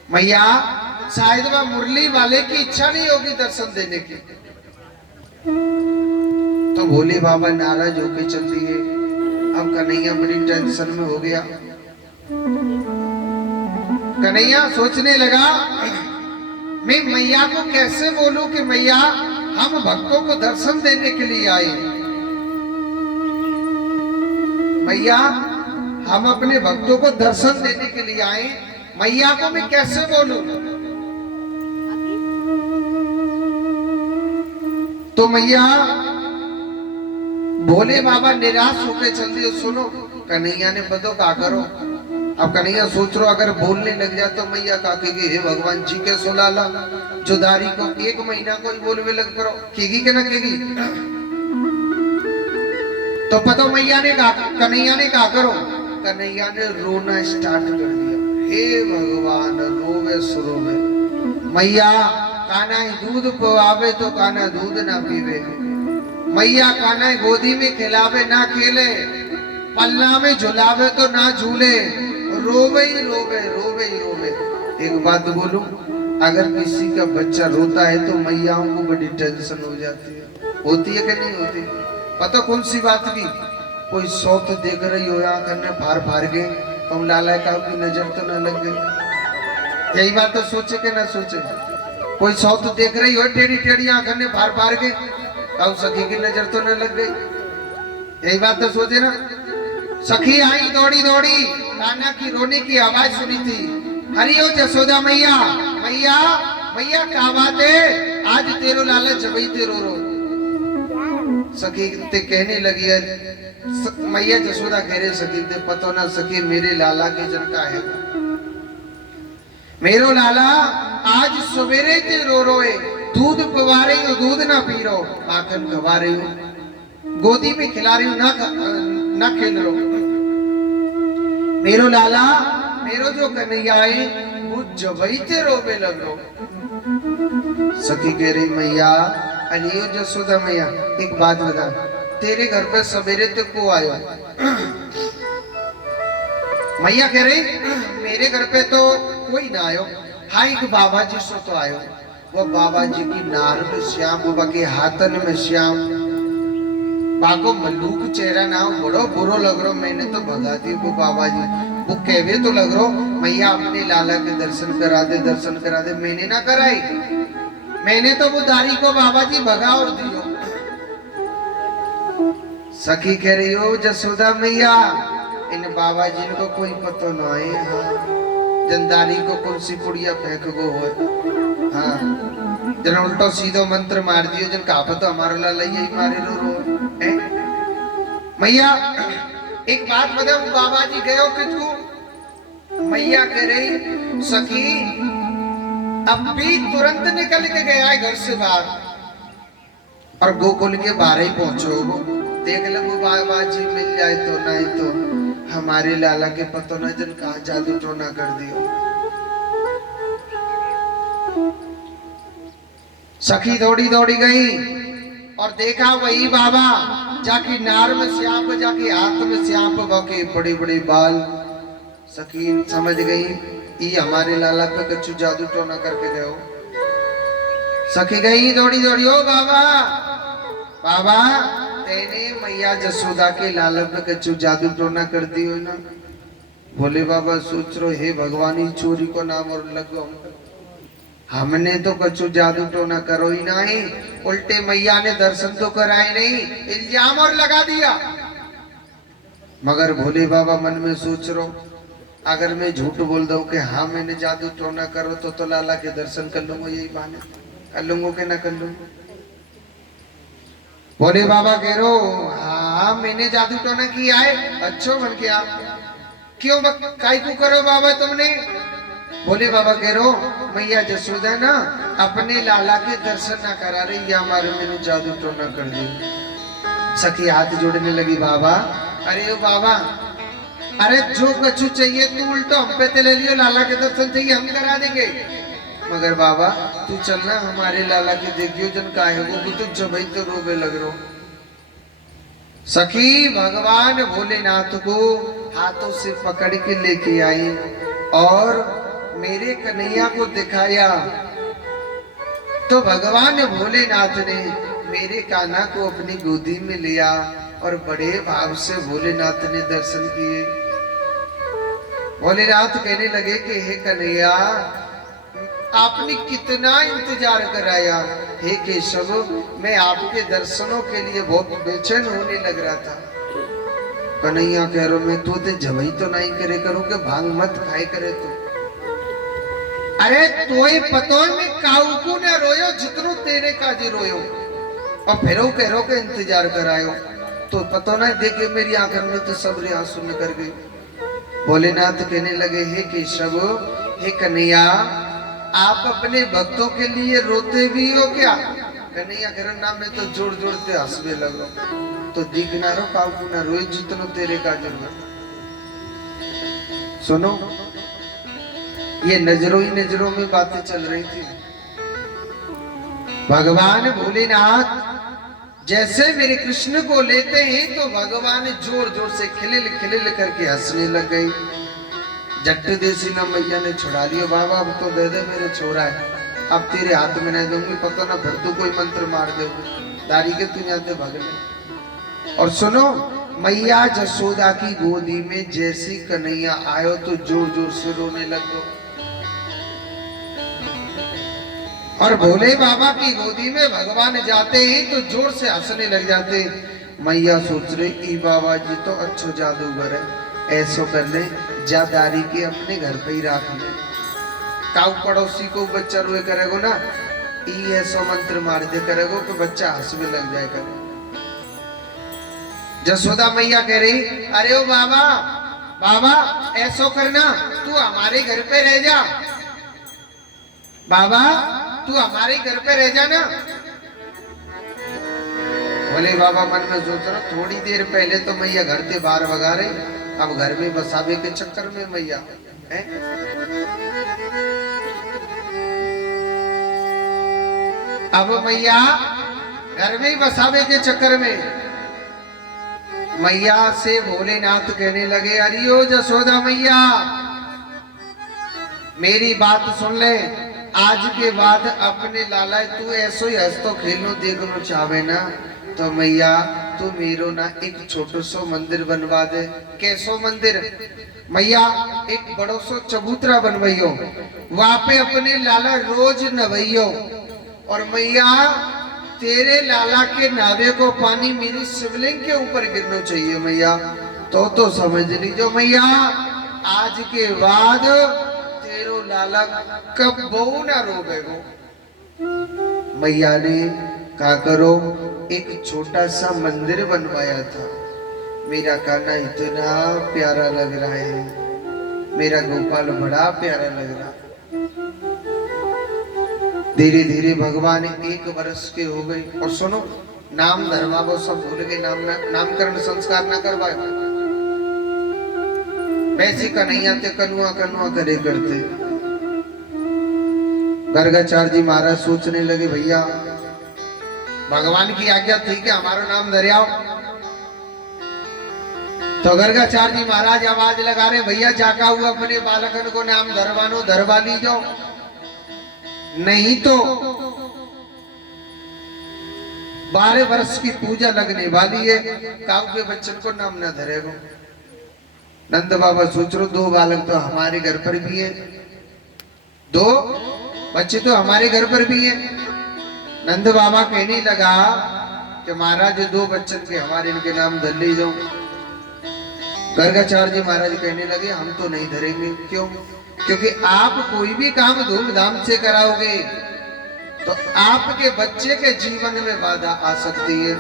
मैया शायद वह मुरली वाले की इच्छा नहीं होगी दर्शन देने की। तो भोले बाबा नाराज होके चल दिए। अब कन्हैया बड़ी टेंशन में हो गया। कन्हैया सोचने लगा मैं मैया को कैसे बोलूं कि मैया हम भक्तों को दर्शन देने के लिए आए, मैया हम अपने भक्तों को दर्शन देने के लिए आए, मैया को मैं कैसे बोलूं। तो मैया भोले बाबा निराश होकर चल दिए। सुनो कन्हैया ने बतो क्या करो। अब कन्हैया सोच रो अगर बोलने लग जाए तो मैया का कहेगी हे भगवान जी के सोलाला जो दारी को 1 महीना कोई बोलने लग करो केगी के ना केगी। तो पता मैया ने कहा कन्हैया ने कहा करो, कन्हैया ने रोना स्टार्ट कर दिया। हे भगवान रोवे सुरोवे। मैया कान्हा दूध पिलावे तो कान्हा दूध ना पीवे, मैया कान्हा गोदी में खिलावे ना खेले, पल्ला में झुलावे तो ना झूले, रोवे ही रोवे रोवे ही रोवे। एक बात बोलूं अगर किसी का बच्चा रोता है तो मैयाओं को बड़ी टेंशन हो जाती है। होती है कि नहीं होती? पता कौन सी बात की? कोई सौत देख रही हो आंख ने फार फार के तुम लाला का की नजर तो न लग गई। यही बात तो सोचे के ना सोचे। कोई सौत देख रही हो टेढ़ी टेढ़ी आंख ने फार फार के अब सखी की नजर तो न लग गई। यही बात तो सोचे ना। सखी आई दौड़ी दौड़ी कान्हा की रोने की आवाज सुनी थी। हरियो जसोदा मैया, मैया मैया क्या बात है आज तेरो लाला जबई ते रो रो। सखी ते कहने लगी है, मैया जसोदा कह रहे सखी ते पतो ना सखी मेरे लाला के जन का है। मेरो लाला आज सवेरे ते रो रोए, दूध पवा रही हो दूध ना पी रो, माखन खवा रही हो, गोदी में खिला रही हूँ ना खेल रो। मेरो लाला मेरो जो कन्हैया है वो जबई ते रोवे लग रो। सखी कह रही मैया अनियो जसोदा मैया एक बात बता, तेरे घर पे सवेरे ते को आयो? मैया कह रही मेरे घर पे तो कोई ना आयो, हाँ एक बाबा जी सो तो आयो। वो बाबा जी की नार में श्याम, बाबा के हाथन में श्याम, बाको मल्लूक चेहरा ना बड़ो बुरो लग रो। मैंने तो भगा दी वो बाबा जी, वो कहवे तो लग रो मैया अपने लाला के दर्शन करा दे, दर्शन करा दे। मैंने ना कराई, मैंने तो वो दारी को बाबा जी भगा और दियो। सखी कह रही हो जसोदा मैया इन बाबा जी को कोई पतो ना है, हाँ जंदारी को कौन सी पुड़िया फेंक गो हो, हाँ जन उल्टो सीधो मंत्र मार दियो, जन कहा तो हमारा लाला यही मारे रो है। मैया एक बात बता, बाबा जी गए हो किसको? मैया कह रही सखी अब भी तुरंत निकल के गया है घर से बाहर और गोकुल के बाहर ही पहुंचो, देख लो बाबा जी मिल जाए तो, नहीं तो हमारे लाला के पतो न जन कहा जादू टोना कर दियो। सखी दौड़ी दौड़ी गई और देखा वही बाबा जाके नार में श्याम, जाके हाथ में श्याम बाके बड़े बड़े बाल। सखी समझ गई ये हमारे लाला पे कछु जादू टोना करके गए हो। सखी गई दौड़ी दौड़ी, ओ बाबा बाबा तेने मैया जसोदा के लाला पे कछु जादू टोना कर दियो ना। भोले बाबा सोच रो हे भगवान ही चोरी को नाम और लगो, हमने तो कछु जादू टोना करो ही नहीं, उल्टे मैया ने दर्शन तो कराए नहीं, इल्जाम और लगा दिया। मगर भोले बाबा मन में सोच रो अगर मैं झूठ बोल दूं कि हाँ मैंने जादू टोना करो तो लाला के दर्शन कर लूंगा, यही बहाने कर लूंगा कि ना कर लूंगा। भोले बाबा कह रो हाँ मैंने जादू टोना किया है, अच्छो बन गया क्यों काई को करो बाबा तुमने? भोले बाबा कह रो मैया जसोदा ना अपने लाला के दर्शन ना करा रही या हमारे मैंने जादू टोना कर दी। सखी हाथ जोड़ने लगी, बाबा अरे ओ बाबा अरे जो कछु चाहिए तू उल्टो हम पे ते ले लियो, लाला के दर्शन चाहिए हम करा देंगे। मगर बाबा तू चलना हमारे लाला के देखियो जन का है वो तो जबई तो रोवे लग रो। सखी भगवान भोलेनाथ को हाथों से पकड़ के लेके आई और मेरे कन्हैया को दिखाया तो भगवान भोलेनाथ ने मेरे कान्हा को अपनी गोदी में लिया और बड़े भाव से भोलेनाथ ने दर्शन किए। भोलेनाथ कहने लगे कि हे कन्हैया आपने कितना इंतजार कराया, हे केशव मैं आपके दर्शनों के लिए बहुत बेचैन होने लग रहा था। कन्हैया कह रहा मैं तो ते जवई तो नहीं करे करूं कि भांग मत खाए करे तो। अरे तोय पतो में काऊ ने रोयो जितनो तेरे काजे रोयो और फिर कह रो के इंतजार करायो तो पतो ना देखे मेरी आंखों में तो सबरे आंसू निकल गए। भोलेनाथ कहने लगे हे केशव हे कन्हैया आप अपने भक्तों के लिए रोते भी हो क्या? कन्हैया कह रहा मैं तो जोड़ जोड़ते हंसने लगो तो दिख ना रो काऊ ना रोए जितनो तेरे काजे रोयो। सुनो ये नजरों ही नजरों में बातें चल रही थी। भगवान भोलेनाथ जैसे मेरे कृष्ण को लेते हैं तो भगवान जोर जोर से खिलिल खिलिल करके हंसने लग गई। जट्ट देसी ना मैया ने छुड़ा लियो, बाबा अब तो दे दे मेरे छोरा है, अब तेरे हाथ में नहीं दूंगी, पता ना फिर तू कोई मंत्र मार दे दारी के तू यहाँ से भाग ले। और सुनो मैया जसोदा की गोदी में जैसी कन्हैया आयो तो जोर जोर से रोने लग गो और भोले बाबा की गोदी में भगवान जाते ही तो जोर से हंसने लग जाते। मैया सोच रही ई बाबा जी तो अच्छो जादूगर है, ऐसो कर ले जादारी के अपने घर पे ही रख ले, काऊ पड़ोसी को बच्चा रोए करेगो ना ई ऐसो मंत्र मार दे करेगो कि बच्चा हंसने लग जाए करे। जसोदा मैया कह रही, अरे ओ बाबा, बाबा ऐसो करना, तू हमारे घर पे रह जा, बाबा तू हमारे घर पे रह जाना। बोले बाबा मन में सोच रहा, थोड़ी देर पहले तो मैया घर से बाहर भगा रही, अब घर में बसावे के चक्कर में मैया है। अब मैया घर में ही बसावे के चक्कर में मैया से भोलेनाथ कहने लगे, अरे ओ जसोदा मैया, मेरी बात सुन ले, आज के बाद अपने लाला तू ऐसो ही हंसतो खेलनो देखनो चाहे ना, तो मैया तू मेरो ना एक छोटो सो मंदिर बनवा दे। कैसो मंदिर? मैया एक बड़ो सो चबूतरा बनवाइयो, वहां पे अपने लाला रोज नवैयो, और मैया तेरे लाला के नावे को पानी मेरी शिवलिंग के ऊपर गिरना चाहिए मैया। तो समझ लीजिए मैया, आज के बाद तेरो लाला कब बहु ना रोवेगो। मैया ने कहा करो, एक छोटा सा मंदिर बनवाया था। मेरा कान्हा इतना प्यारा लग रहा है, मेरा गोपाल बड़ा प्यारा लग रहा। धीरे धीरे भगवान 1 वर्ष के हो गए, और सुनो, नाम धर्मावो सब भूल गए, नामकरण संस्कार ना करवाए। वैसे कन्हैया ते कनुआ कनुआ करे करते। गर्गाचार्य जी महाराज सोचने लगे, भैया भगवान की आज्ञा थी कि हमारा नाम धरियाओ। तो गर्गाचार्य जी महाराज आवाज लगा रहे, भैया जाका हुआ अपने बालकन को नाम धरवानो, धरवा ली जाओ, नहीं तो 12 वर्ष की पूजा लगने वाली है, काऊ के बच्चन को नाम न धरेगो। नंद बाबा सोच रहे, 2 बालक तो हमारे घर पर भी है, 2 बच्चे तो हमारे घर पर भी है। नंद बाबा कहने लगा कि महाराज 2 बच्चन के हमारे इनके नाम धर ले जाओ। गर्गाचार्य जी महाराज कहने लगे, हम तो नहीं धरेंगे। क्यों? क्योंकि आप कोई भी काम धूमधाम से कराओगे तो आपके बच्चे के जीवन में बाधा आ सकती है।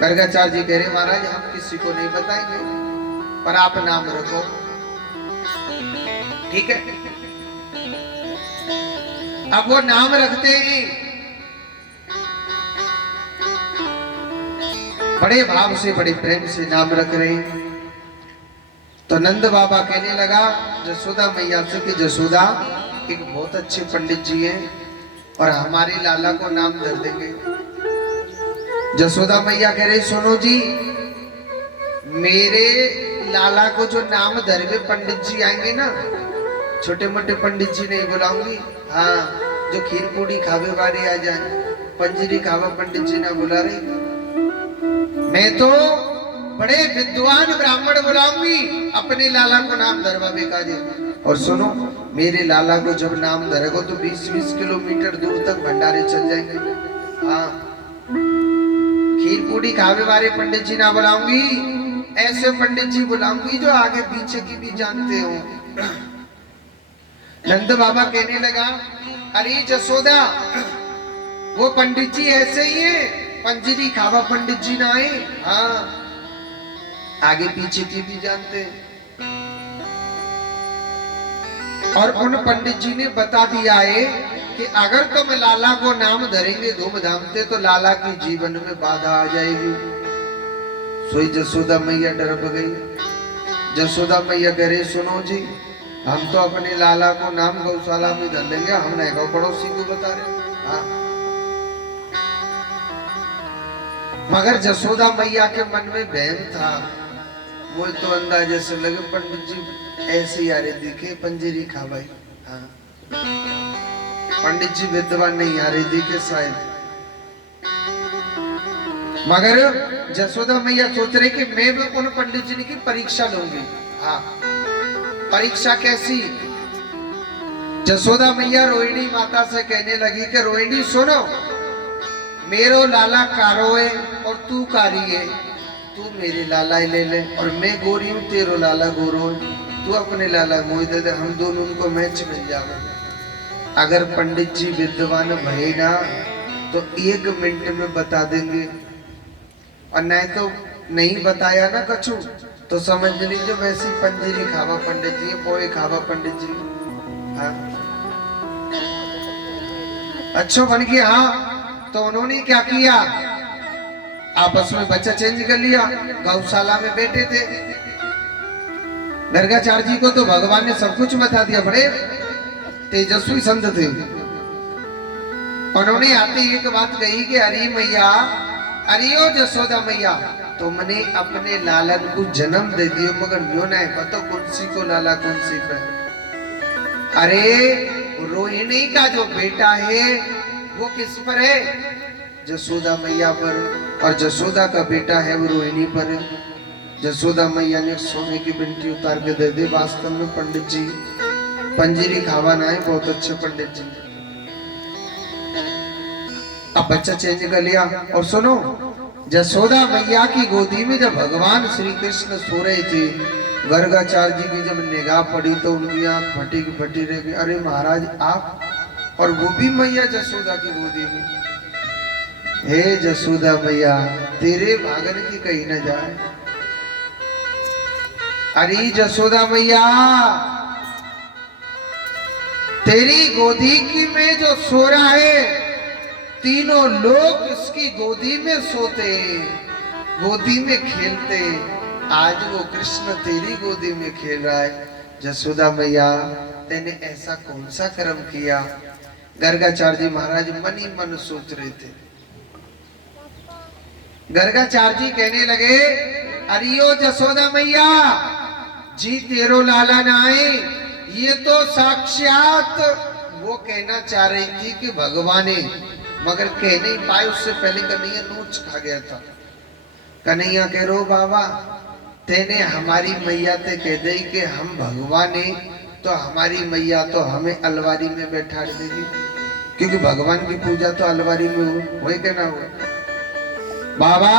गर्गाचार्य जी कह रहे, महाराज हम किसी को नहीं बताएंगे, पर आप नाम रखो, ठीक है। अब वो नाम रखते ही बड़े भाव से, बड़े प्रेम से नाम रख रहे हैं। तो नंद बाबा कहने लगा जसोदा मैया से कि जसोदा एक बहुत अच्छे पंडित जी हैं और हमारे लाला को नाम धर देंगे। जसोदा मैया कह रही, सुनो जी, मेरे लाला को जो नाम धरवे पंडित जी आएंगे ना, छोटे मोटे पंडित जी नहीं बुलाऊंगी, हाँ जो खीर पूड़ी खावे वाले आ जाए, पंजरी खावा पंडित जी ना बुला रही, मैं तो बड़े विद्वान ब्राह्मण बुलाऊंगी अपने लाला को नाम धरवावे का जी। और सुनो, मेरे लाला को जब नाम धरेगो तो 20-20 किलोमीटर दूर तक भंडारे चल जाएंगे। हाँ, खीर पूड़ी खावे वाले पंडित जी ना बुलाऊंगी, ऐसे पंडित जी बुलाऊंगी जो आगे पीछे की भी जानते हो। नंद बाबा कहने लगा, अरे जसोदा, वो पंडित जी ऐसे ही है, पंजरी खावा पंडित जी ना आए, हाँ आगे पीछे की भी जानते हैं। और उन पंडित जी ने बता दिया है कि अगर तुम लाला को नाम धरेंगे धूमधाम से तो लाला के जीवन में बाधा आ जाएगी। सोई जसोदा मैया डर गई। जसोदा मैया कह रही, सुनो जी, हम तो अपने लाला को नाम गौशाला में धर लेंगे, हम नहीं गौ पड़ोसी को बता रहे। हाँ, मगर जसोदा मैया के मन में वहम था, मुझे तो अंदाजे से लगे पंडित जी ऐसे ही आ रहे दिखे, पंजरी खावाई। हाँ, पंडित जी विद्वान नहीं आ रहे दिखे शायद। मगर जसोदा मैया सोच रही कि मैं भी उन पंडित जी की परीक्षा लूंगी। हाँ, परीक्षा कैसी? जसोदा मैया रोहिणी माता से कहने लगी कि रोहिणी सुनो, मेरो लाला कारो है और तू कारी है, तू मेरे लाला ही ले ले, और मैं गोरी हूँ, तेरो लाला गोरो है, तू अपने लाला मोह दे दे, हम दोनों उनको मैच मिल जावे। अगर पंडित जी विद्वान भय ना तो 1 मिनट में बता देंगे, और नहीं तो नहीं बताया ना कछु तो समझ लीजिए वैसी पंजीरी खावा पंडित जी, पोए खावा पंडित जी। हाँ अच्छा बन गया। हाँ तो उन्होंने क्या किया, आपस में बच्चा चेंज कर लिया, गौशाला में बैठे थे। गर्गाचार्य जी को तो भगवान ने सब कुछ बता दिया, बड़े तेजस्वी संत थे। उन्होंने आते एक बात कही कि अरे मैया, अरियो जसोदा मैया, तुमने अपने लालन को जन्म दे दियो मगर न्यो ना पता कौन सी को लाला कौन सी पे। अरे रोहिणी का जो बेटा है वो किस पर है, जसोदा मैया पर, और जसोदा का बेटा है वो रोहिणी पर है। जसोदा मैया ने सोने की बिंटी उतार के दे दी। वास्तव में पंडित जी पंजीरी खावाना है, बहुत अच्छे पंडित जी। अब बच्चा चेंज कर लिया। और सुनो, जसोदा मैया की गोदी में जब भगवान श्री कृष्ण सो रहे थे, गर्गाचार्य जी की जब निगाह पड़ी तो उनकी आंख फटी की फटी रह गई। अरे महाराज आप, और वो भी मैया जसोदा की गोदी में। हे जसोदा मैया, तेरे भागन की कहीं न जाए। अरे जसोदा मैया, तेरी गोदी की में जो सो रहा है, तीनों लोग इसकी गोदी में सोते, गोदी में खेलते, आज वो कृष्ण तेरी गोदी में खेल रहा है। जसोदा मैया, तेने ऐसा कौन सा कर्म किया। गर्गाचार्य जी महाराज मन ही मन सोच रहे थे। गर्गाचार्य जी कहने लगे, अरियो जसोदा मैया जी, तेरो लाला ना आए, ये तो साक्षात वो कहना चाह रही थी कि भगवान है, मगर कह नहीं पाए। उससे पहले कन्हैया नोच खा गया था। कन्हैया कह रो बाबा, तेने हमारी मैया ते कह दे कि हम भगवान है, तो हमारी मैया तो हमें अलवारी में बैठा देगी, क्योंकि भगवान की पूजा तो अलवारी में हो के ना हो। बाबा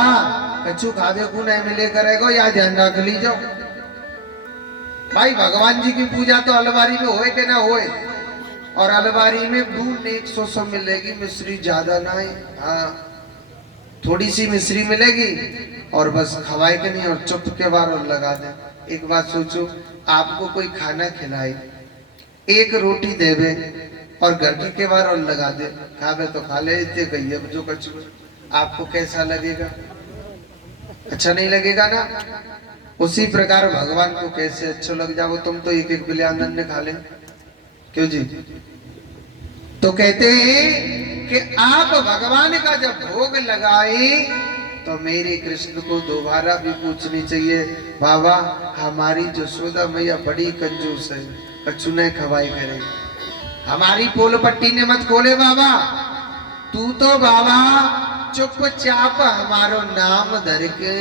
कछु खावे को नहीं मिले करेगो, या ध्यान रख लीजो भाई, भगवान जी की पूजा तो अलवारी में होए के ना होए। और अलवारी में बूंद 100 मिलेगी, मिश्री ज्यादा ना है। हाँ थोड़ी सी मिश्री मिलेगी और बस खवाए के नहीं, और चुप के बार और लगा दे। एक बात सोचो, आपको कोई खाना खिलाए, एक रोटी देवे और घर के बार और लगा दे, खावे तो खा ले, इतने कहिए जो कछु, आपको कैसा लगेगा? अच्छा नहीं लगेगा ना। उसी प्रकार भगवान को कैसे अच्छा लग जाओ, तुम तो एक एक बिलियानंद खा ले, क्यों जी? तो कहते हैं कि आप भगवान का जब भोग लगाए तो मेरे कृष्ण को दोबारा भी पूछनी चाहिए, बाबा हमारी जसोदा मैया बड़ी कंजूस है, कछु नहीं खवाई करे, हमारी पोल पट्टी ने मत खोले बाबा, तू तो बाबा चुपचाप हमारो नाम धर के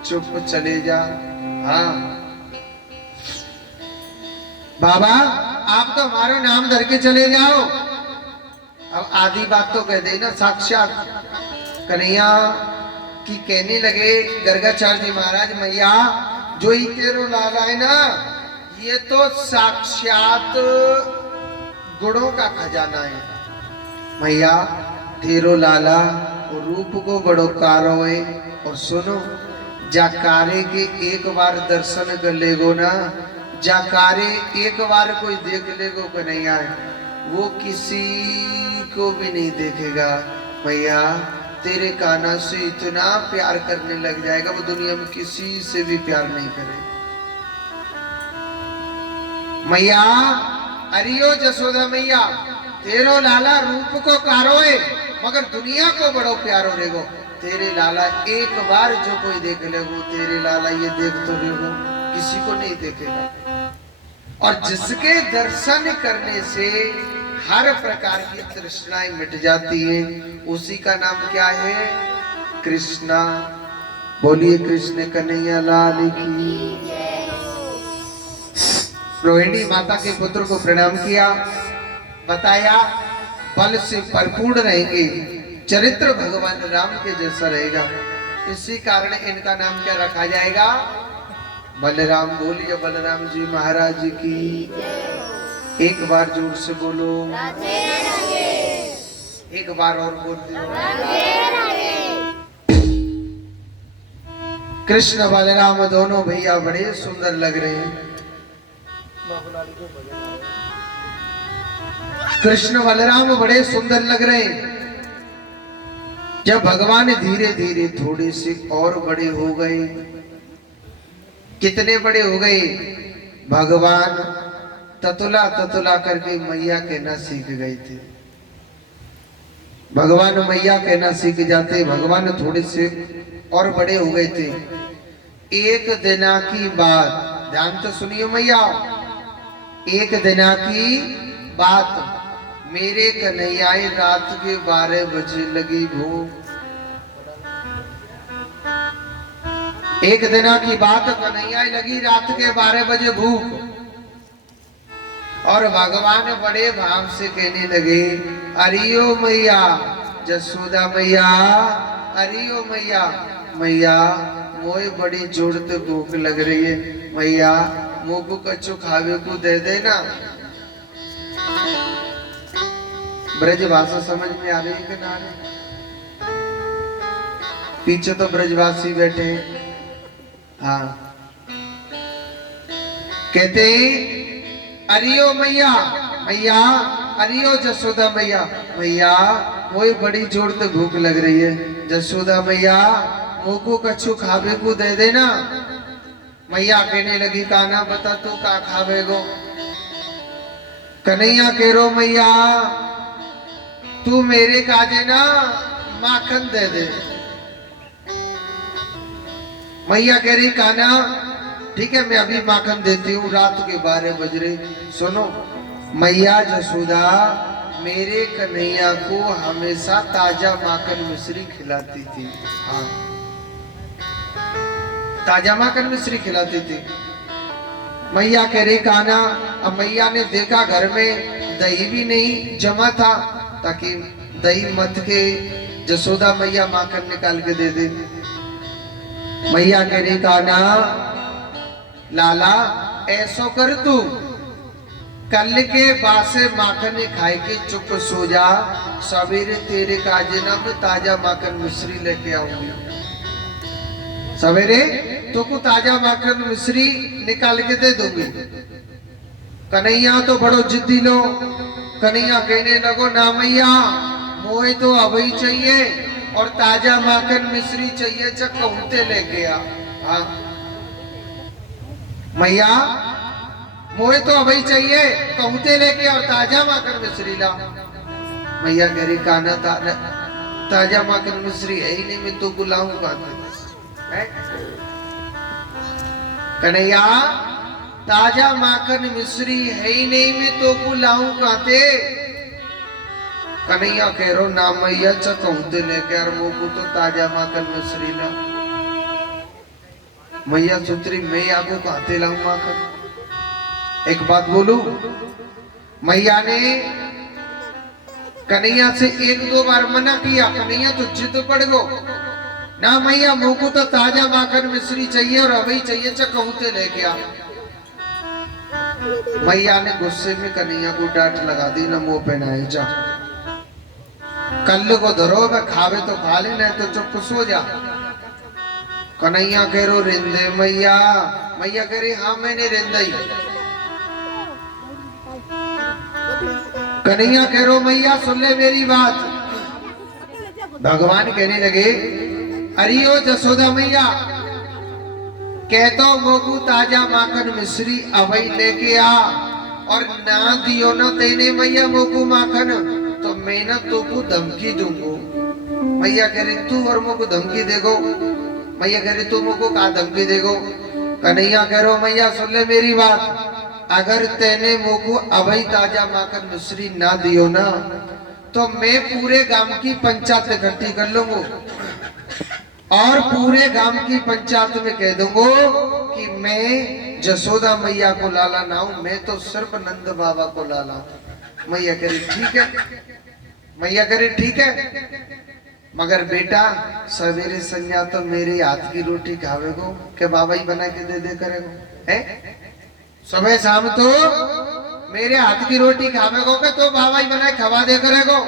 चुप चले जा। हाँ बाबा आप तो हमारो नाम धर के चले जाओ। अब आधी बात तो कह दे ना, साक्षात कन्हैया की कहने लगे गर्गाचार्य जी महाराज, मैया जो ही तेरो लाला है ना, ये तो साक्षात गुणों का खजाना है। मैया तेरो लाला रूप को बड़ो कारो है, और सुनो जाकारे के एक बार दर्शन कर लेगो ना, जाकारे एक बार कोई देख लेगो कन्हैया, वो किसी को भी नहीं देखेगा। मैया तेरे काना से इतना प्यार करने लग जाएगा, वो दुनिया में किसी से भी प्यार नहीं करे। मैया अरियो जसोदा मैया, तेरो लाला रूप को कारो है, मगर दुनिया को बड़ो प्यारो रेगो। तेरे लाला एक बार जो कोई देख लेगो, तेरे लाला ये देख तो रेगो, किसी को नहीं देखेगा। और जिसके दर्शन करने से हर प्रकार की तृष्णाएं मिट जाती हैं, उसी का नाम क्या है? कृष्णा। बोलिए कृष्ण कन्हैया लाल की। रोहिणी माता के पुत्र को प्रणाम किया, बताया बल से भरपूर रहेंगे, चरित्र भगवान राम के जैसा रहेगा, इसी कारण इनका नाम क्या रखा जाएगा? बलराम। बोलिए बलराम जी महाराज की। एक बार जोर से बोलो, एक बार और बोल दो। कृष्ण बलराम दोनों भैया बड़े सुंदर लग रहे हैं। कृष्ण बलराम बड़े सुंदर लग रहे हैं। जब भगवान धीरे धीरे थोड़े से और बड़े हो गए, कितने बड़े हो गए, भगवान ततुला ततुला करके मैया कहना सीख गए थे। भगवान मैया कहना सीख जाते, भगवान थोड़े से और बड़े हो गए थे। एक दिना की बात, ध्यान तो सुनिए मैया, एक दिना की बात, मेरे कन्हैयाई रात के 12 बजे लगी भूख। एक दिना की बात, कन्हैयाई लगी रात के 12 बजे भूख, और भगवान बड़े भाव से कहने लगे, अरियो मैया, जसोदा मैया, अरियो मैया, मैया मोए बड़ी जोड़ते भूख लग रही है, मैया मुँह को कच्चू खावे को दे देना। ब्रज भाषा समझ में आ रही है कि ना आ रही? पीछे तो ब्रजवासी बैठे हैं। हाँ, कहते अरियो मैया, मैया अरियो जसोदा मैया, मैया वही बड़ी जोर से भूख लग रही है, जसोदा मैया मुँह को कच्चू खावे को दे देना। मैया कहने लगी, काना बता तू का खावे गो। कन्हैया कह रो, मैया तू मेरे काजे ना माखन दे दे। मैया कह रही, काना ठीक है मैं अभी माखन देती हूँ, रात के 12 बज रहे। सुनो, मैया जसोदा मेरे कन्हैया को हमेशा ताजा माखन मिश्री खिलाती थी। हाँ, ताजा माखन मिश्री खिलाती थी। मैया कह रही, काना अब मैया ने देखा घर में दही भी नहीं जमा था, ताकि दही मत के जसोदा मैया माखन निकाल के दे दे। मैया कह रही, काना लाला ऐसो कर तू, कल के बासे माखन खाए के चुप सो जा, सवेरे तेरे काजे ना में ताजा माखन मिश्री लेके आऊंगी। सवेरे तो को ताजा माखन मिश्री निकाल के दे दूंगी। कन्हैया तो बड़ो जिद्दी लो, कन्हैया कहने लगो, ना मैया मोए तो अभी चाहिए और ताजा माखन मिश्री चाहिए, चक्कूते लेके आ। हाँ मैया मोए तो अभी चाहिए, कहूते लेके और ताजा माखन मिश्री ला। मैया कह रही, काना ताजा माखन मिश्री है ही नहीं, मैं तो बुलाऊंगा। कन्हैया ताजा माखन मिश्री है ही नहीं, मैं तो बुलाऊं कहते। कन्हैया कह रो, ना मैया चकौते लेके यार वो को तो ताजा माखन मिश्री ला। मैया सुतरी, मैं आपको कहते लाऊं माखन। एक बात बोलू, मैया ने कन्हैया से 1-2 बार मना किया, कन्हैया तो जिद पड़ गो, ना मैया मुँह को तो ताजा माखन मिश्री चाहिए और अभी चाहिए, चकौते लेके आ। मैया ने गुस्से में कन्हैया को डांट लगा दी, ना मुंह पहनाए जा, कल को धरो मैं खावे तो खा ले, नहीं तो चुप सो जा। कन्हैया कह रो, रिंदे मैया, मैया कह रही, हाँ मैंने रिंदाई। कन्हैया कह रो, मैया सुन ले मेरी बात। भगवान कहने लगे, अरियो जसोदा मैया, कहतो मोगू ताजा माखन मिश्री अवई लेके आ, और ना दियो ना तेने मैया मोगू माखन तो मैं ना तो को धमकी दूंगो। मैया कह रही, तू और मोगू धमकी देगो। मैया कह रही, तू मोगू का धमकी देगो। कन्हैया कह रो, मैया सुन ले मेरी बात, अगर तेने मोगू अवई ताजा माखन मिश्री ना दियो ना, तो मैं पूरे गांव की पंचायत इकट्ठी कर लूंगा और पूरे गांव की पंचायत में कह दूंगो कि मैं जसोदा मैया को लाला ना हूं, मैं तो सिर्फ नंद बाबा को लाला हूं। मैया कह रही, ठीक है। मैया कह रही, ठीक है, मगर बेटा सवेरे संज्ञा तो मेरे हाथ की रोटी खावेगो के बाबा ही बना के दे करेगो, है सुबह शाम तो मेरे हाथ की रोटी खावेगो के तो बाबा ही बना खवा दे करेगो।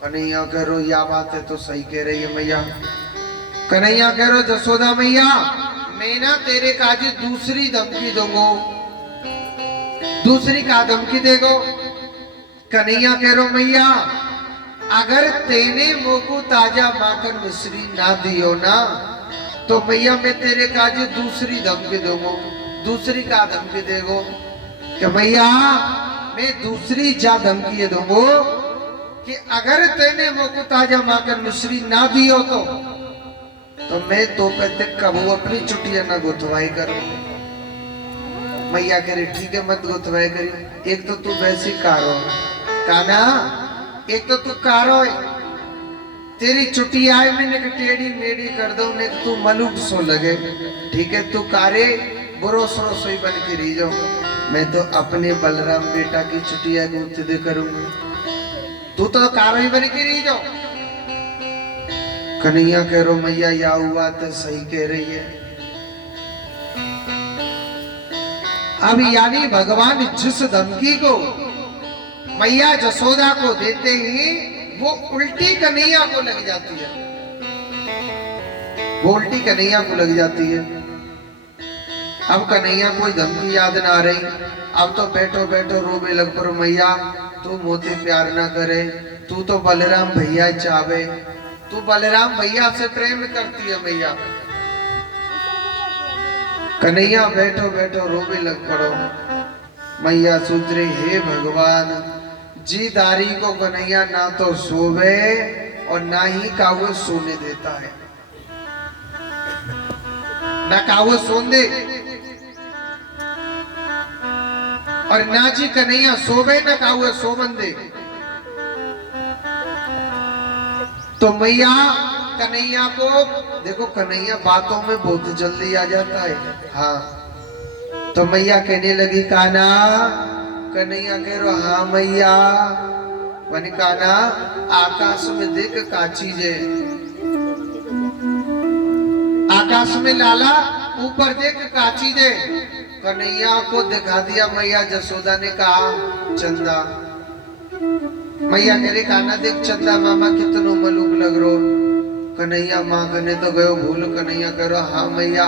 कन्हैया करो, या बात है तो सही कह रही है मैया। कन्हैया कह रो जसोदा मैया मैं ना तेरे काज दूसरी धमकी दूंगो। दूसरी का धमकी देगो? कन्हैया कह रो मैया अगर तेने मोको ताजा माखन मिश्री ना दियो ना तो मैया मैं तेरे काज दूसरी धमकी दूंगो। दूसरी का धमकी देगो कि मैया मैं दूसरी जा धमकी दूंगो कि अगर तेने मोको ताजा माखन मिश्री ना दियो तो मैं तो कहते कबू अपनी चुटिया ना गुथवाई करूं। मैया कह रही ठीक है मत गुथवाई करी। एक तो तू वैसी कारो काना, एक तो तू कारो है तेरी चुटिया है मैंने टेढ़ी मेढ़ी कर दो ने तू मलूक सो लगे। ठीक है तू कारे बुरो सरो सोई बन के रही जाओ। मैं तो अपने बलराम बेटा की चुटिया गुथ दे करूंगी। तू तो कारो ही बन के रही जाओ। कन्हैया कह रो मैया या हुआ तो सही कह रही है। अब यानी भगवान जिस धमकी को मैया जसोदा को देते ही वो उल्टी कन्हैया को लग जाती है। वो उल्टी कन्हैया को लग जाती है। अब कन्हैया कोई धमकी याद ना आ रही। अब तो बैठो बैठो रोबे लग पर मैया तू मोती प्यार ना करे। तू तो बलराम भैया चावे। तू बलराम भैया से प्रेम करती है मैया। कन्हैया बैठो बैठो रोबे लग पड़ो। मैया सोच रही हे भगवान जी दारी को कन्हैया ना तो सोवे और ना ही कावे सोने देता है। ना कावे सोने दे और ना जी कन्हैया सोवे ना कावे सोवन दे। तो मैया कन्हैया को देखो कन्हैया बातों में बहुत जल्दी आ जाता है। हाँ तो मैया कहने लगी काना। कन्हैया कह रो हाँ मैया। मैंने काना आकाश में देख का चीज है। आकाश में लाला ऊपर देख का चीज है। कन्हैया को दिखा दिया मैया जसोदा ने कहा चंदा। मैया कह रही काना देख चंदा मामा कितनो मलूक लग रो। कन्हैया माँ कने तो गयो भूल। कन्हैया कह रो हाँ मैया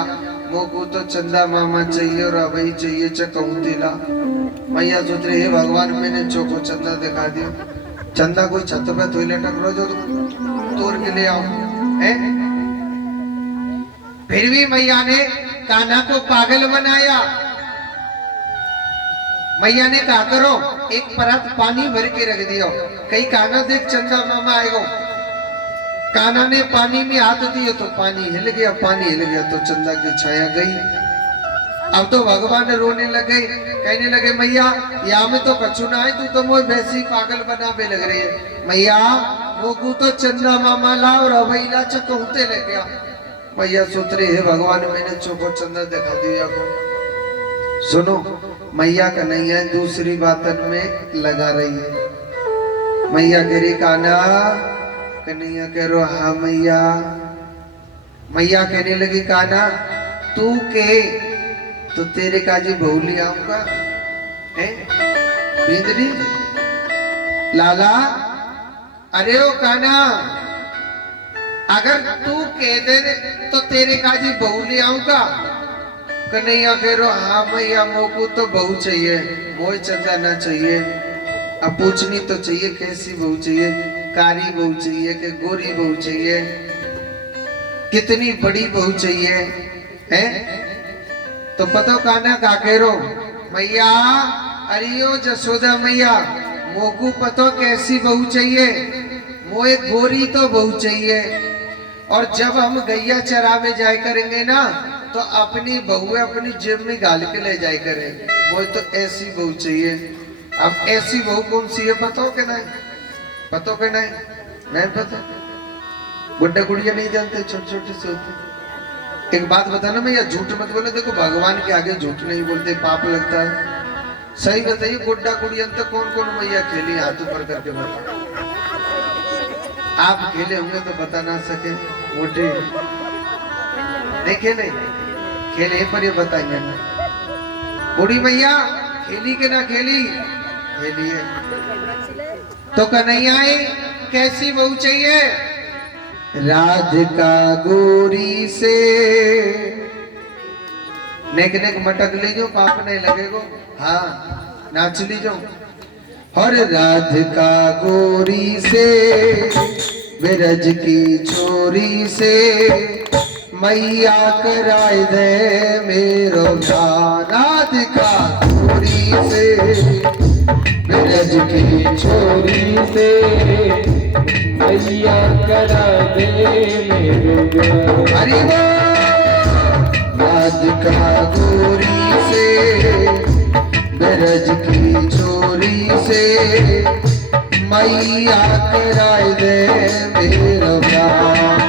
मोको तो चंदा मामा चाहिए और अभी चाहिए चकौतीला। मैया सोच रही है भगवान मैंने चौको चंदा दिखा दिया। चंदा कोई छत पे तो लटक रो जो तोड़ के ले आओ है। फिर भी मैया ने कान्हा को पागल बनाया। मैया ने कहा करो एक परत पानी भर के रख दिया। कहीं कान्हा देख चंदा मामा आएगा। कान्हा ने पानी में हाथ दिया तो पानी हिल गया। पानी हिल गया तो चंदा की छाया गई। अब तो भगवान रोने लगे कहने लगे मैया यहाँ में तो कछु ना है। तू तो मोह वैसी पागल बनावे लग रही है। मैया वो तो चंदा मामा ला और अवैला चकौते ले गया। मैया सोच रही है भगवान मैंने चौको चंदा दिखा दिया को। सुनो मैया कन्हैया दूसरी बातन में लगा रही है। मैया कह रही कान्हा। कन्हैया कह रो हाँ मैया। मैया कहने लगी कान्हा तू के तो तेरे काजी बहुली आऊंगा है बिंदरी लाला। अरे ओ कान्हा अगर तू कह दे तो तेरे काजी बहुली आऊंगा। कन्हैया कह रो हाँ मैया मोको तो बहू चाहिए। मोह चंदा ना चाहिए। अब पूछनी तो चाहिए कैसी बहू चाहिए। कारी बहू चाहिए कि गोरी बहू चाहिए। कितनी बड़ी बहू चाहिए है। तो पतो कान्हा का कह रो मैया अरियो जसोदा मैया मोकू पतो कैसी बहू चाहिए। मोए गोरी तो बहू चाहिए। और जब हम गैया चरावे जाए करेंगे ना तो अपनी बहू अपनी जेब में गाल के ले जाए करेंगे। मोए तो ऐसी बहू चाहिए। अब ऐसी बहू कौन सी है पतो के नहीं। पतो के नहीं पता। गुड्डा गुड़िया नहीं जानते छोटे छोटे से होते। एक बात बताना मैया झूठ मत बोले। देखो भगवान के आगे झूठ नहीं बोलते पाप लगता है। सही बताइए गुड्डा गुड़िया तो कौन कौन मैया खेली हाथ ऊपर करके बता। आप खेले होंगे तो बता ना सके। मोटे नहीं खेले खेले पर ये बताएंगे ना। बूढ़ी मैया खेली के ना खेली खेली है। तो कन्हैया कैसी बहू चाहिए। राधिका गोरी से नेक नेक मटक लीजो, पाप नहीं लगेगो। हाँ नाच लीजो। और राधिका गोरी से बिरज की छोरी से मैया कराए दे मेरो प्यार। राधिका गोरी से बिरज की छोरी से मैया करा दे मेरो प्यार। हरि बोल। राधिका गोरी से बिरज की छोरी से मैया कराए दे मेरो प्यार।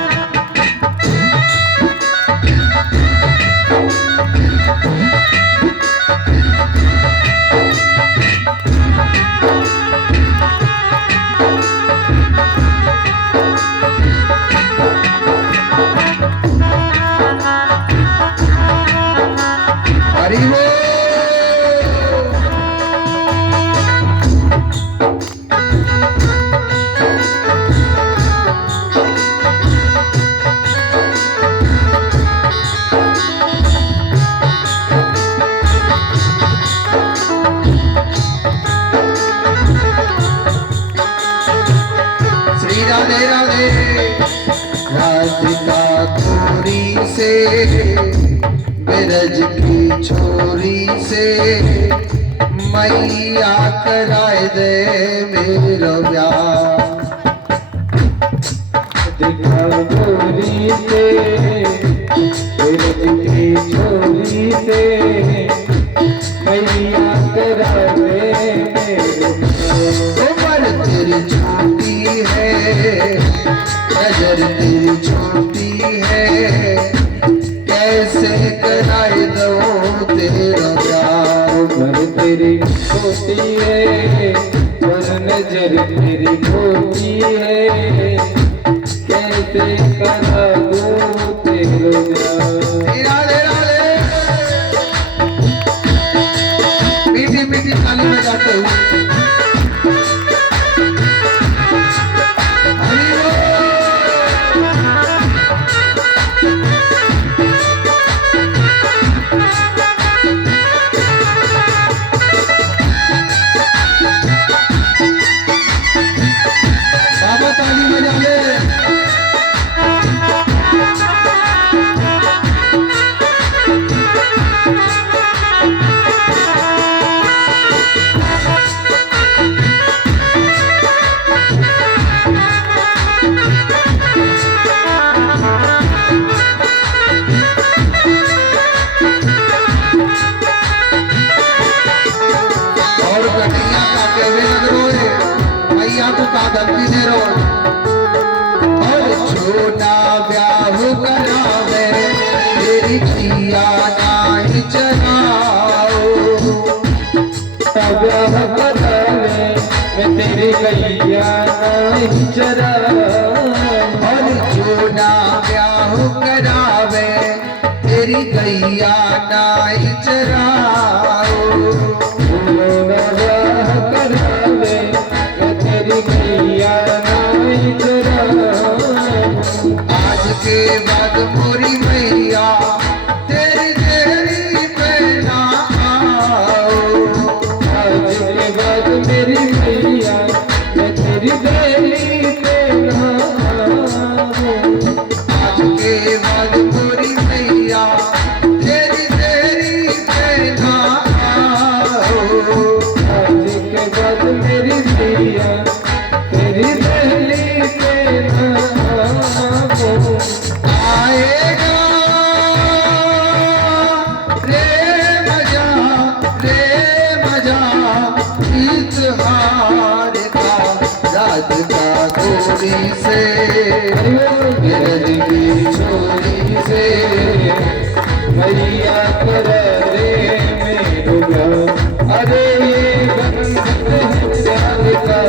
हरि बोल। श्री राधे राधे। राधिका गोरी से बिरज की छोरी से मैया कराए दे मेरो प्यार। राधिका गोरी से बिरज की छोरी से मैया करा दे मेरो प्यार। उम्र तेरी छोटी है, नजर तेरी छोटी है, कैसे कराए दो तेरा प्यार। उम्र तेरी छोटी है और नजर तेरी छोटी है, कैसे करा दूं तेरा प्यार। राधे राधे। मीठी मीठी ताली बजाते हुए हरि बाबा ताली बजाइए। और कटिया काटे हुए लग रोए, मैया को का धमकी दे रो। और छोटा ब्याह करावे तेरी जिया नाही चलाओ। ब्याह करावे मैं तेरी गैया नहीं चराऊं। और छोटा ब्याह करावे तेरी गैया नाही चराओ। ब्याह करावे मैं तेरी गैया नहीं चराऊं। आज के बाद मोरी मैया तेरी देरी पे ना आओ। आज के बाद मेरी मैया मैं तेरी गैली पे ना आऊं। आज के बाद मोरी मैया तेरी देरी पे ना आओ। आज के बाद मेरी मैया तेरी गैली पे ना आऊं। आएगा रे मजा इजहार का। राधिका गोरी से बिरज की छोरी से मैया कर रे मेरो प्यार। अरे ये बंधन है प्यार का,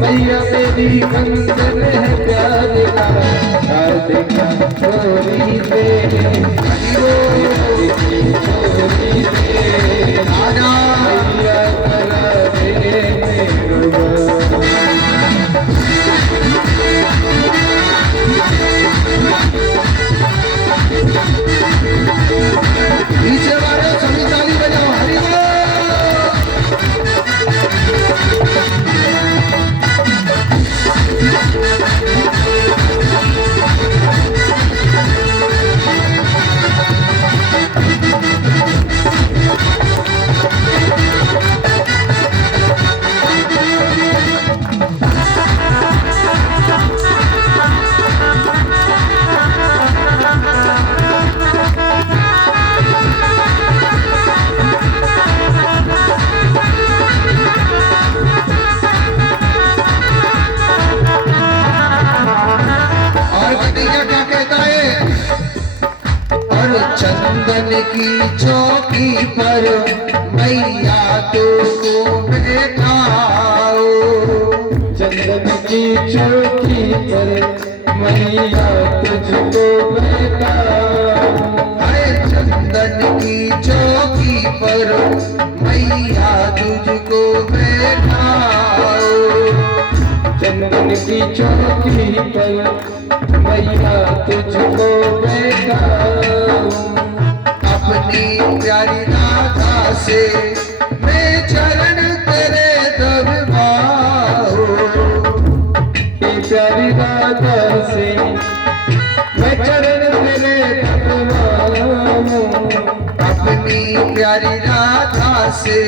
मैया तेरी बंधन है प्यार का। राधिका छोरी से हरि बोल। छोरी से राधा मैया कर रे मेरो प्यार। मैया तुमको बैठाओ। चंदन की चौकी पर मैया तुझको बैठाऊं। चंदन की चौकी पर मैया तुझको बैठाओ। चंदन की चौकी पर मैया तुझको बैठाऊं। अपनी प्यारी राधा से मैं चरण तेरे दबवाओ। प्यारी राधा से मैं चरण तेरे दबवाऊं। अपनी प्यारी राधा से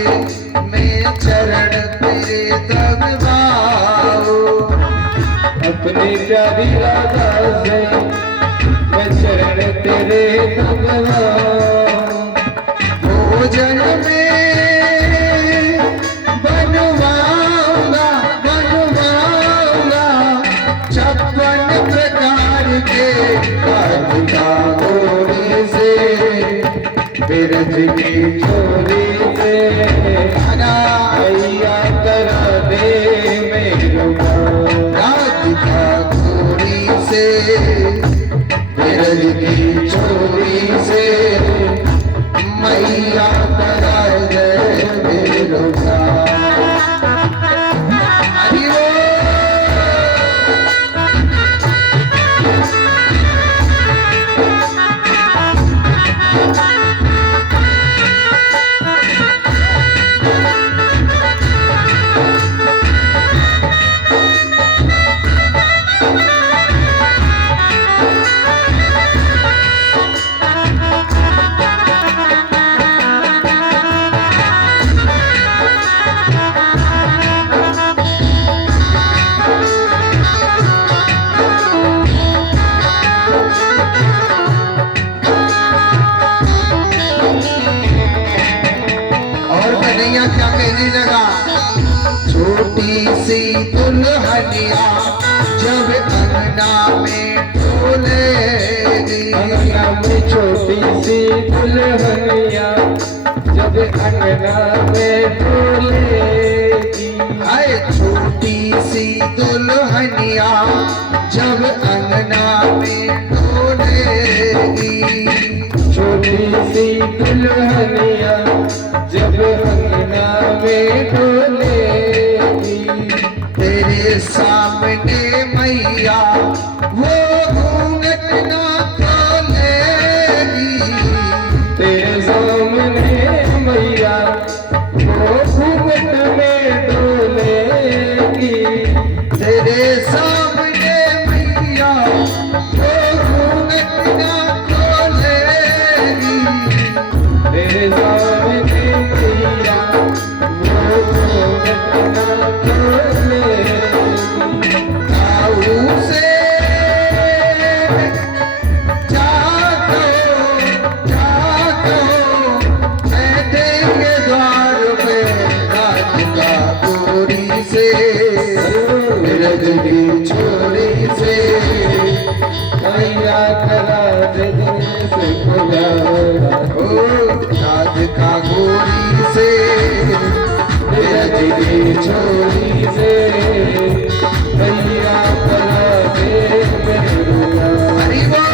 मैं चरण तेरे दबवाओ। अपनी प्यारी राधा से मैं चरण तेरे दबवाऊं। भोजन में बनवाऊंगा 56 प्रकार के घोड़े से। बिरज की चोरी से मैया करा दे मेरो राधिका घोड़ी से। बिरज की चोरी से मैया करा दे मेरो हरि बोल। क्या कहने लगा, छोटी सी दुल्हनिया जब अंगना में डोलेगी। अंगना में छोटी सी दुल्हनिया जब अंगना में डोलेगी। हाय छोटी सी दुल्हनिया जब अंगना में डोलेगी। छोटी सी दुल्हनिया जब अंगना में डोलेगी। तेरे सामने मैया वो घूंघट ना खोलेगी। तेरे सामने मैया वो घूंघट में डोलेगी। तेरे सामने मैया वो घूंघट ना खोलेगी। तेरे सामने मैया वो घूंघट ना खोलेगी। ताऊ से जागो जागो बैठेंगे द्वार पे राधिका गोरी से। बिरज की छोरी से मैया करा दे से खुला। ओ राधिका गोरी से बिरज की छोरी से मैया करा दे मेरा। हरि बोल।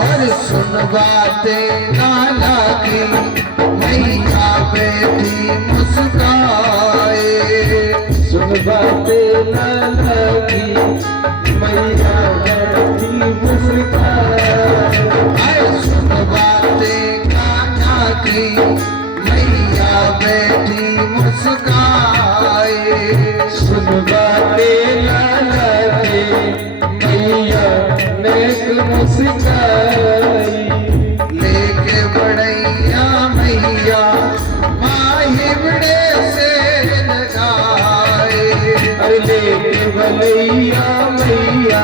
और सुन बातें नाला की मैया बेटी मुस्काए। सुन बातें लाला की मैया नेक मुस्काई लेके बड़ैया मैया माही बड़े से लगाए। अरे लेके बलैया मैया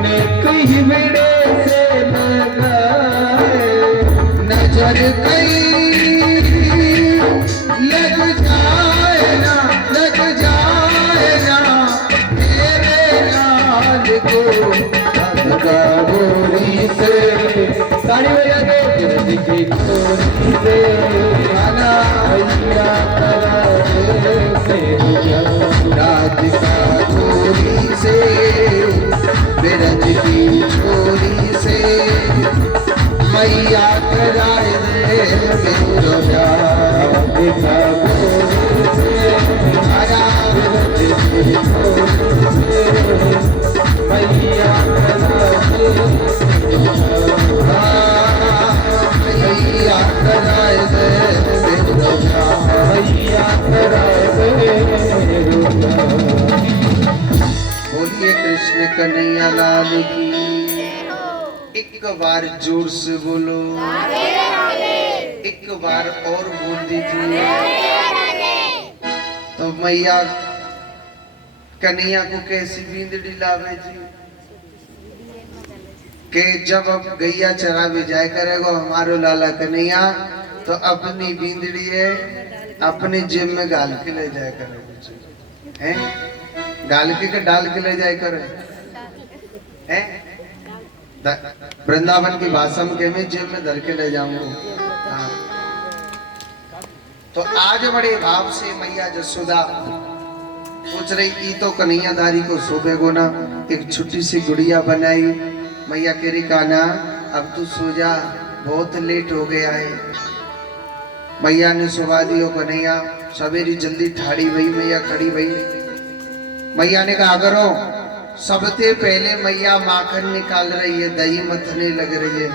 नेक ही बड़े से लगाए। नजर कई लग जाए ना तेरे लाल को गोरी से साड़ी बजा दे दिखी गोरी से गाना भैया करा से राधिका गोरी से बिरज की छोरी से मैया कराए दे मेरो प्यार। दिखा गोरी से आया भैया करा मैया कराए दे मेरो प्यार। भैया करा बोलिए कृष्ण कन्हैया लाल की। एक बार जोर से बोलो, एक बार और बोल दीजिए। तो मैया कन्हैया को कैसी बींदड़ी लावे जी के जब अब गैया चरा भी जाए करेगा हमारो लाला कन्हैया तो अपनी बींदड़ी है अपने जेब में गाल के ले जाए करेगा हैं, गाल के डाल के ले जाए करे हैं। वृंदावन की भाषा में मैं जेब में धर के ले जाऊंगा। हाँ। तो आज बड़े भाव से मैया जसोदा पूछ रही ई तो कन्हैयाधारी को शोभे गोना। एक छोटी सी गुड़िया बनाई। मैया कह रही कान्हा अब तू सो जा, बहुत लेट हो गया है। मैया ने सुबह दियो कन्हैया। सवेरी जल्दी ठाड़ी भई मैया खड़ी भई। मैया ने कहा करो सबसे पहले मैया माखन निकाल रही है, दही मथने लग रही है।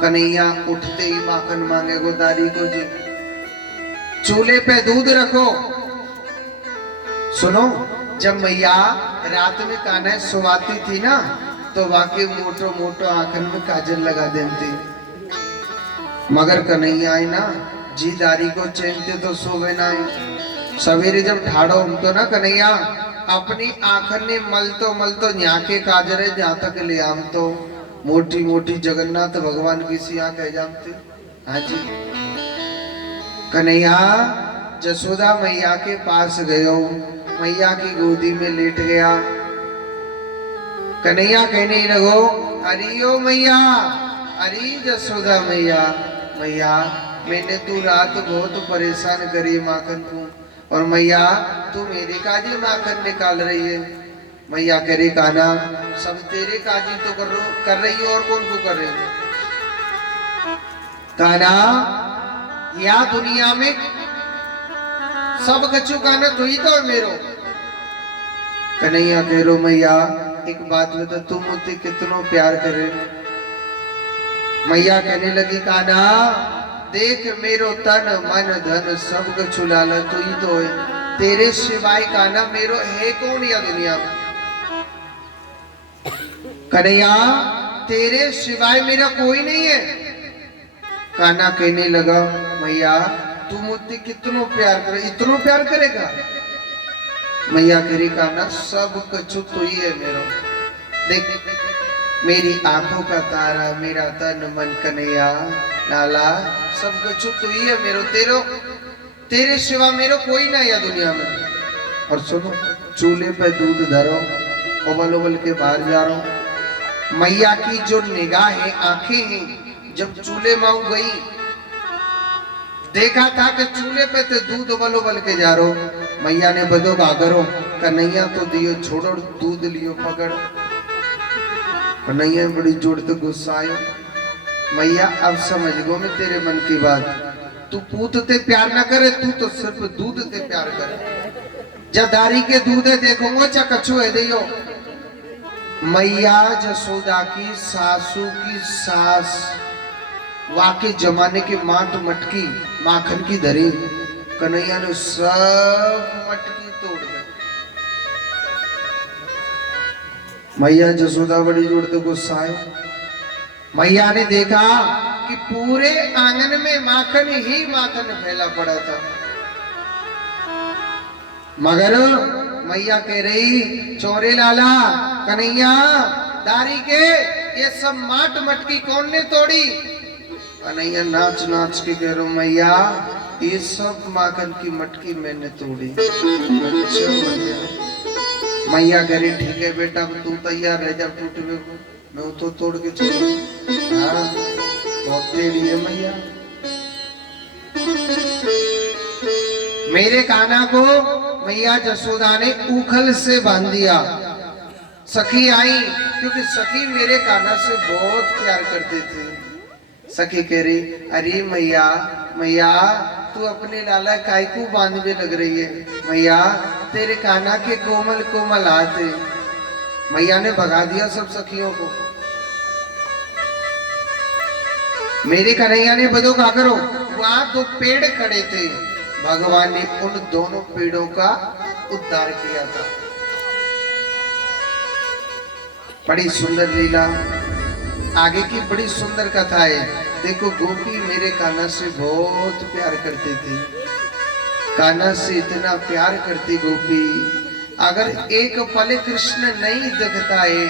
कन्हैया उठते ही माखन मांगे गोदारी को जी। चूल्हे पे दूध रखो। सुनो जब मैया रात में कान्हा सुवाती थी ना तो वाकई मोटो मोटो आंखन में काजल लगा देती, मगर कन्हैया है ना जी दारी को चैनते तो सोवे ना है। सवेरे जब ठाड़ो हम तो ना कन्हैया अपनी आंखन ने मल तो यहाँ के काजरे जहाँ तक ले आम तो मोटी मोटी जगन्नाथ भगवान की सी आंख है जानते। हाँ जी कन्हैया जसोदा मैया के पास गयो, मैया की गोदी में लेट गया। कन्हैया कहने लगो अरियो मैया, अरे जसोदा मैया, मैया मैंने तू रात बहुत परेशान करी माखन को और मैया तू मेरे काजी माखन निकाल रही है। मैया कह रही कान्हा सब तेरे काजी तो कर रही है और कौन को कर रही है। कान्हा या दुनिया में सब कछु कान्हा तू ही तो है मेरो। कन्हैया कह रो मैया एक बात बता तुम मुझसे कितनो प्यार करे। मैया कहने लगी कान्हा देख मेरो तन मन धन सब कुछ लाला तू ही तो है, तेरे सिवाय कान्हा मेरो है कौन या दुनिया में। कन्हैया तेरे सिवाय मेरा कोई नहीं है। कान्हा कहने लगा मैया तू मुझसे कितनो प्यार करे, इतनो प्यार करेगा। मैया करी कान्हा सब कुछ तू ही है मेरो। देख मेरी आंखों का तारा मेरा तन मन कन्हैया लाला सब कुछ तू ही है मेरो, तेरे सिवा मेरो कोई ना या दुनिया में। और सुनो चूल्हे पे दूध धरो, उबल उबल के बाहर जा रहा हूं। मैया की जो निगाह है आंखें हैं जब चूल्हे में गई देखा था कि चूल्हे पे तो दूध उबल उबल के जा रहा। मैया ने बदो का करो कन्हैया तो दियो छोड़ो दूध लियो पकड़। कन्हैया बड़ी जोर से गुस्सा आयो। मैया अब समझ गो मैं तेरे मन की बात। तू पूत ते प्यार ना करे, तू तो सिर्फ दूध ते प्यार करे। जदारी के दूध है देखूंगा चा कछु है दियो। मैया जसोदा की सासू की सास वाकई जमाने के माट मटकी माखन की धरी। कन्हैया ने सब मटकी तोड़ दी। मैया जसोदा बड़ी जुड़ते गुस्सा है। मैया ने देखा कि पूरे आंगन में माखन ही माखन फैला पड़ा था, मगर मैया कह रही चोरे लाला कन्हैया दारी के ये सब माट मटकी कौन ने तोड़ी? कन्हैया नाच नाच के कह रहा मैया ये सब माखन की मटकी मैंने तोड़ी। अच्छा मैया कह रही ठीक है बेटा तू तैयार रह जा, टूटे मैं तो तोड़ के छोड़ू। हाँ बहुत टेढ़ी है मैया। मेरे कान्हा को मैया जसोदा ने उखल से बांध दिया। सखी आई क्योंकि सखी मेरे कान्हा से बहुत प्यार करते थे। सखी कह रही अरे मैया मैया तू अपने लाला काय को बांधने लग रही है? मैया तेरे कान्हा के कोमल कोमल हाथ है। मैया ने भगा दिया सब सखियों को। मेरे कन्हैया ने बदो का करो, वहां दो पेड़ खड़े थे, भगवान ने उन दोनों पेड़ों का उद्धार किया था। बड़ी सुंदर लीला, आगे की बड़ी सुंदर कथा है। देखो गोपी मेरे कान्हा से बहुत प्यार करते थे, कान्हा से इतना प्यार करती गोपी, अगर एक पल कृष्ण नहीं दिखता है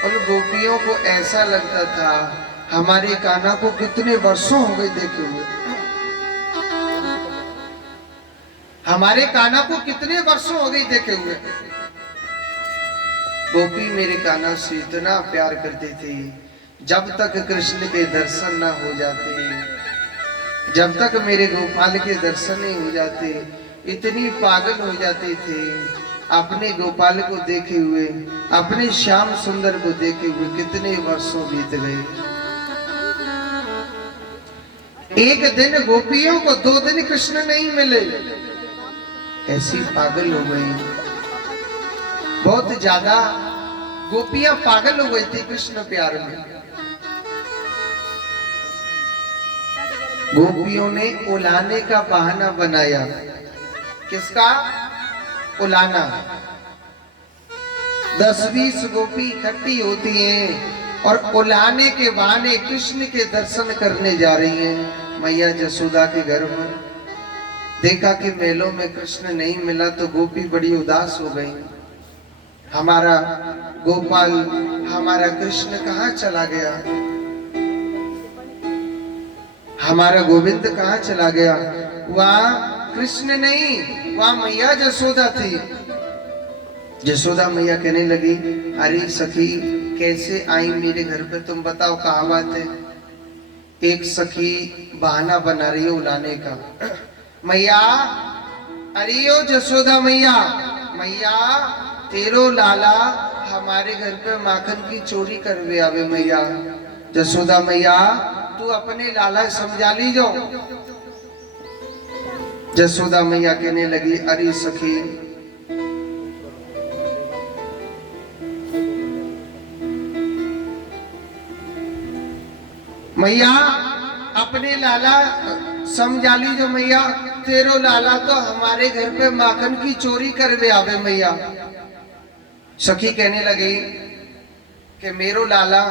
उन गोपियों को ऐसा लगता था हमारे कान्हा को कितने वर्षों हो गए देखे हुए, हमारे कान्हा को कितने वर्षों हो गए देखे हुए। गोपी मेरे कान्हा से इतना प्यार करती थी, जब तक कृष्ण के दर्शन ना हो जाते, जब तक मेरे गोपाल के दर्शन नहीं हो जाते, इतनी पागल हो जाते थे अपने गोपाल को देखे हुए, अपने श्याम सुंदर को देखे हुए। कितने वर्षों बीत गए, एक दिन गोपियों को 2 दिन कृष्ण नहीं मिले, ऐसी पागल हो गई। बहुत ज्यादा गोपियां पागल हो गई थी कृष्ण प्यार में। गोपियों ने उलाने का बहाना बनाया। किसका? उलाना। 10-20 गोपी इकट्ठी होती हैं और उलाने के बहाने कृष्ण के दर्शन करने जा रही हैं मैया जसोदा के घर में। देखा कि मेलों में कृष्ण नहीं मिला तो गोपी बड़ी उदास हो गई। हमारा गोपाल, हमारा कृष्ण कहाँ चला गया, हमारा गोविंद कहाँ चला गया? वहाँ कृष्ण नहीं, वहाँ मैया जसोदा थी। जसोदा मैया कहने लगी अरे सखी कैसे आई मेरे घर पे, तुम बताओ कहाँ बात है? एक सखी बहाना बना रही है उलाने का। मैया अरे ओ जसोदा मैया, मैया तेरो लाला हमारे घर पे माखन की चोरी करवे आवे। मैया जसोदा मैया तू अपने लाला समझा ली जाओ। जसोदा मैया कहने लगी अरे सखी मैया अपने लाला समझा ली जो मैया, तेरो लाला तो हमारे घर पे माखन की चोरी करवे आवे। मैया सखी कहने लगी कि मेरो लाला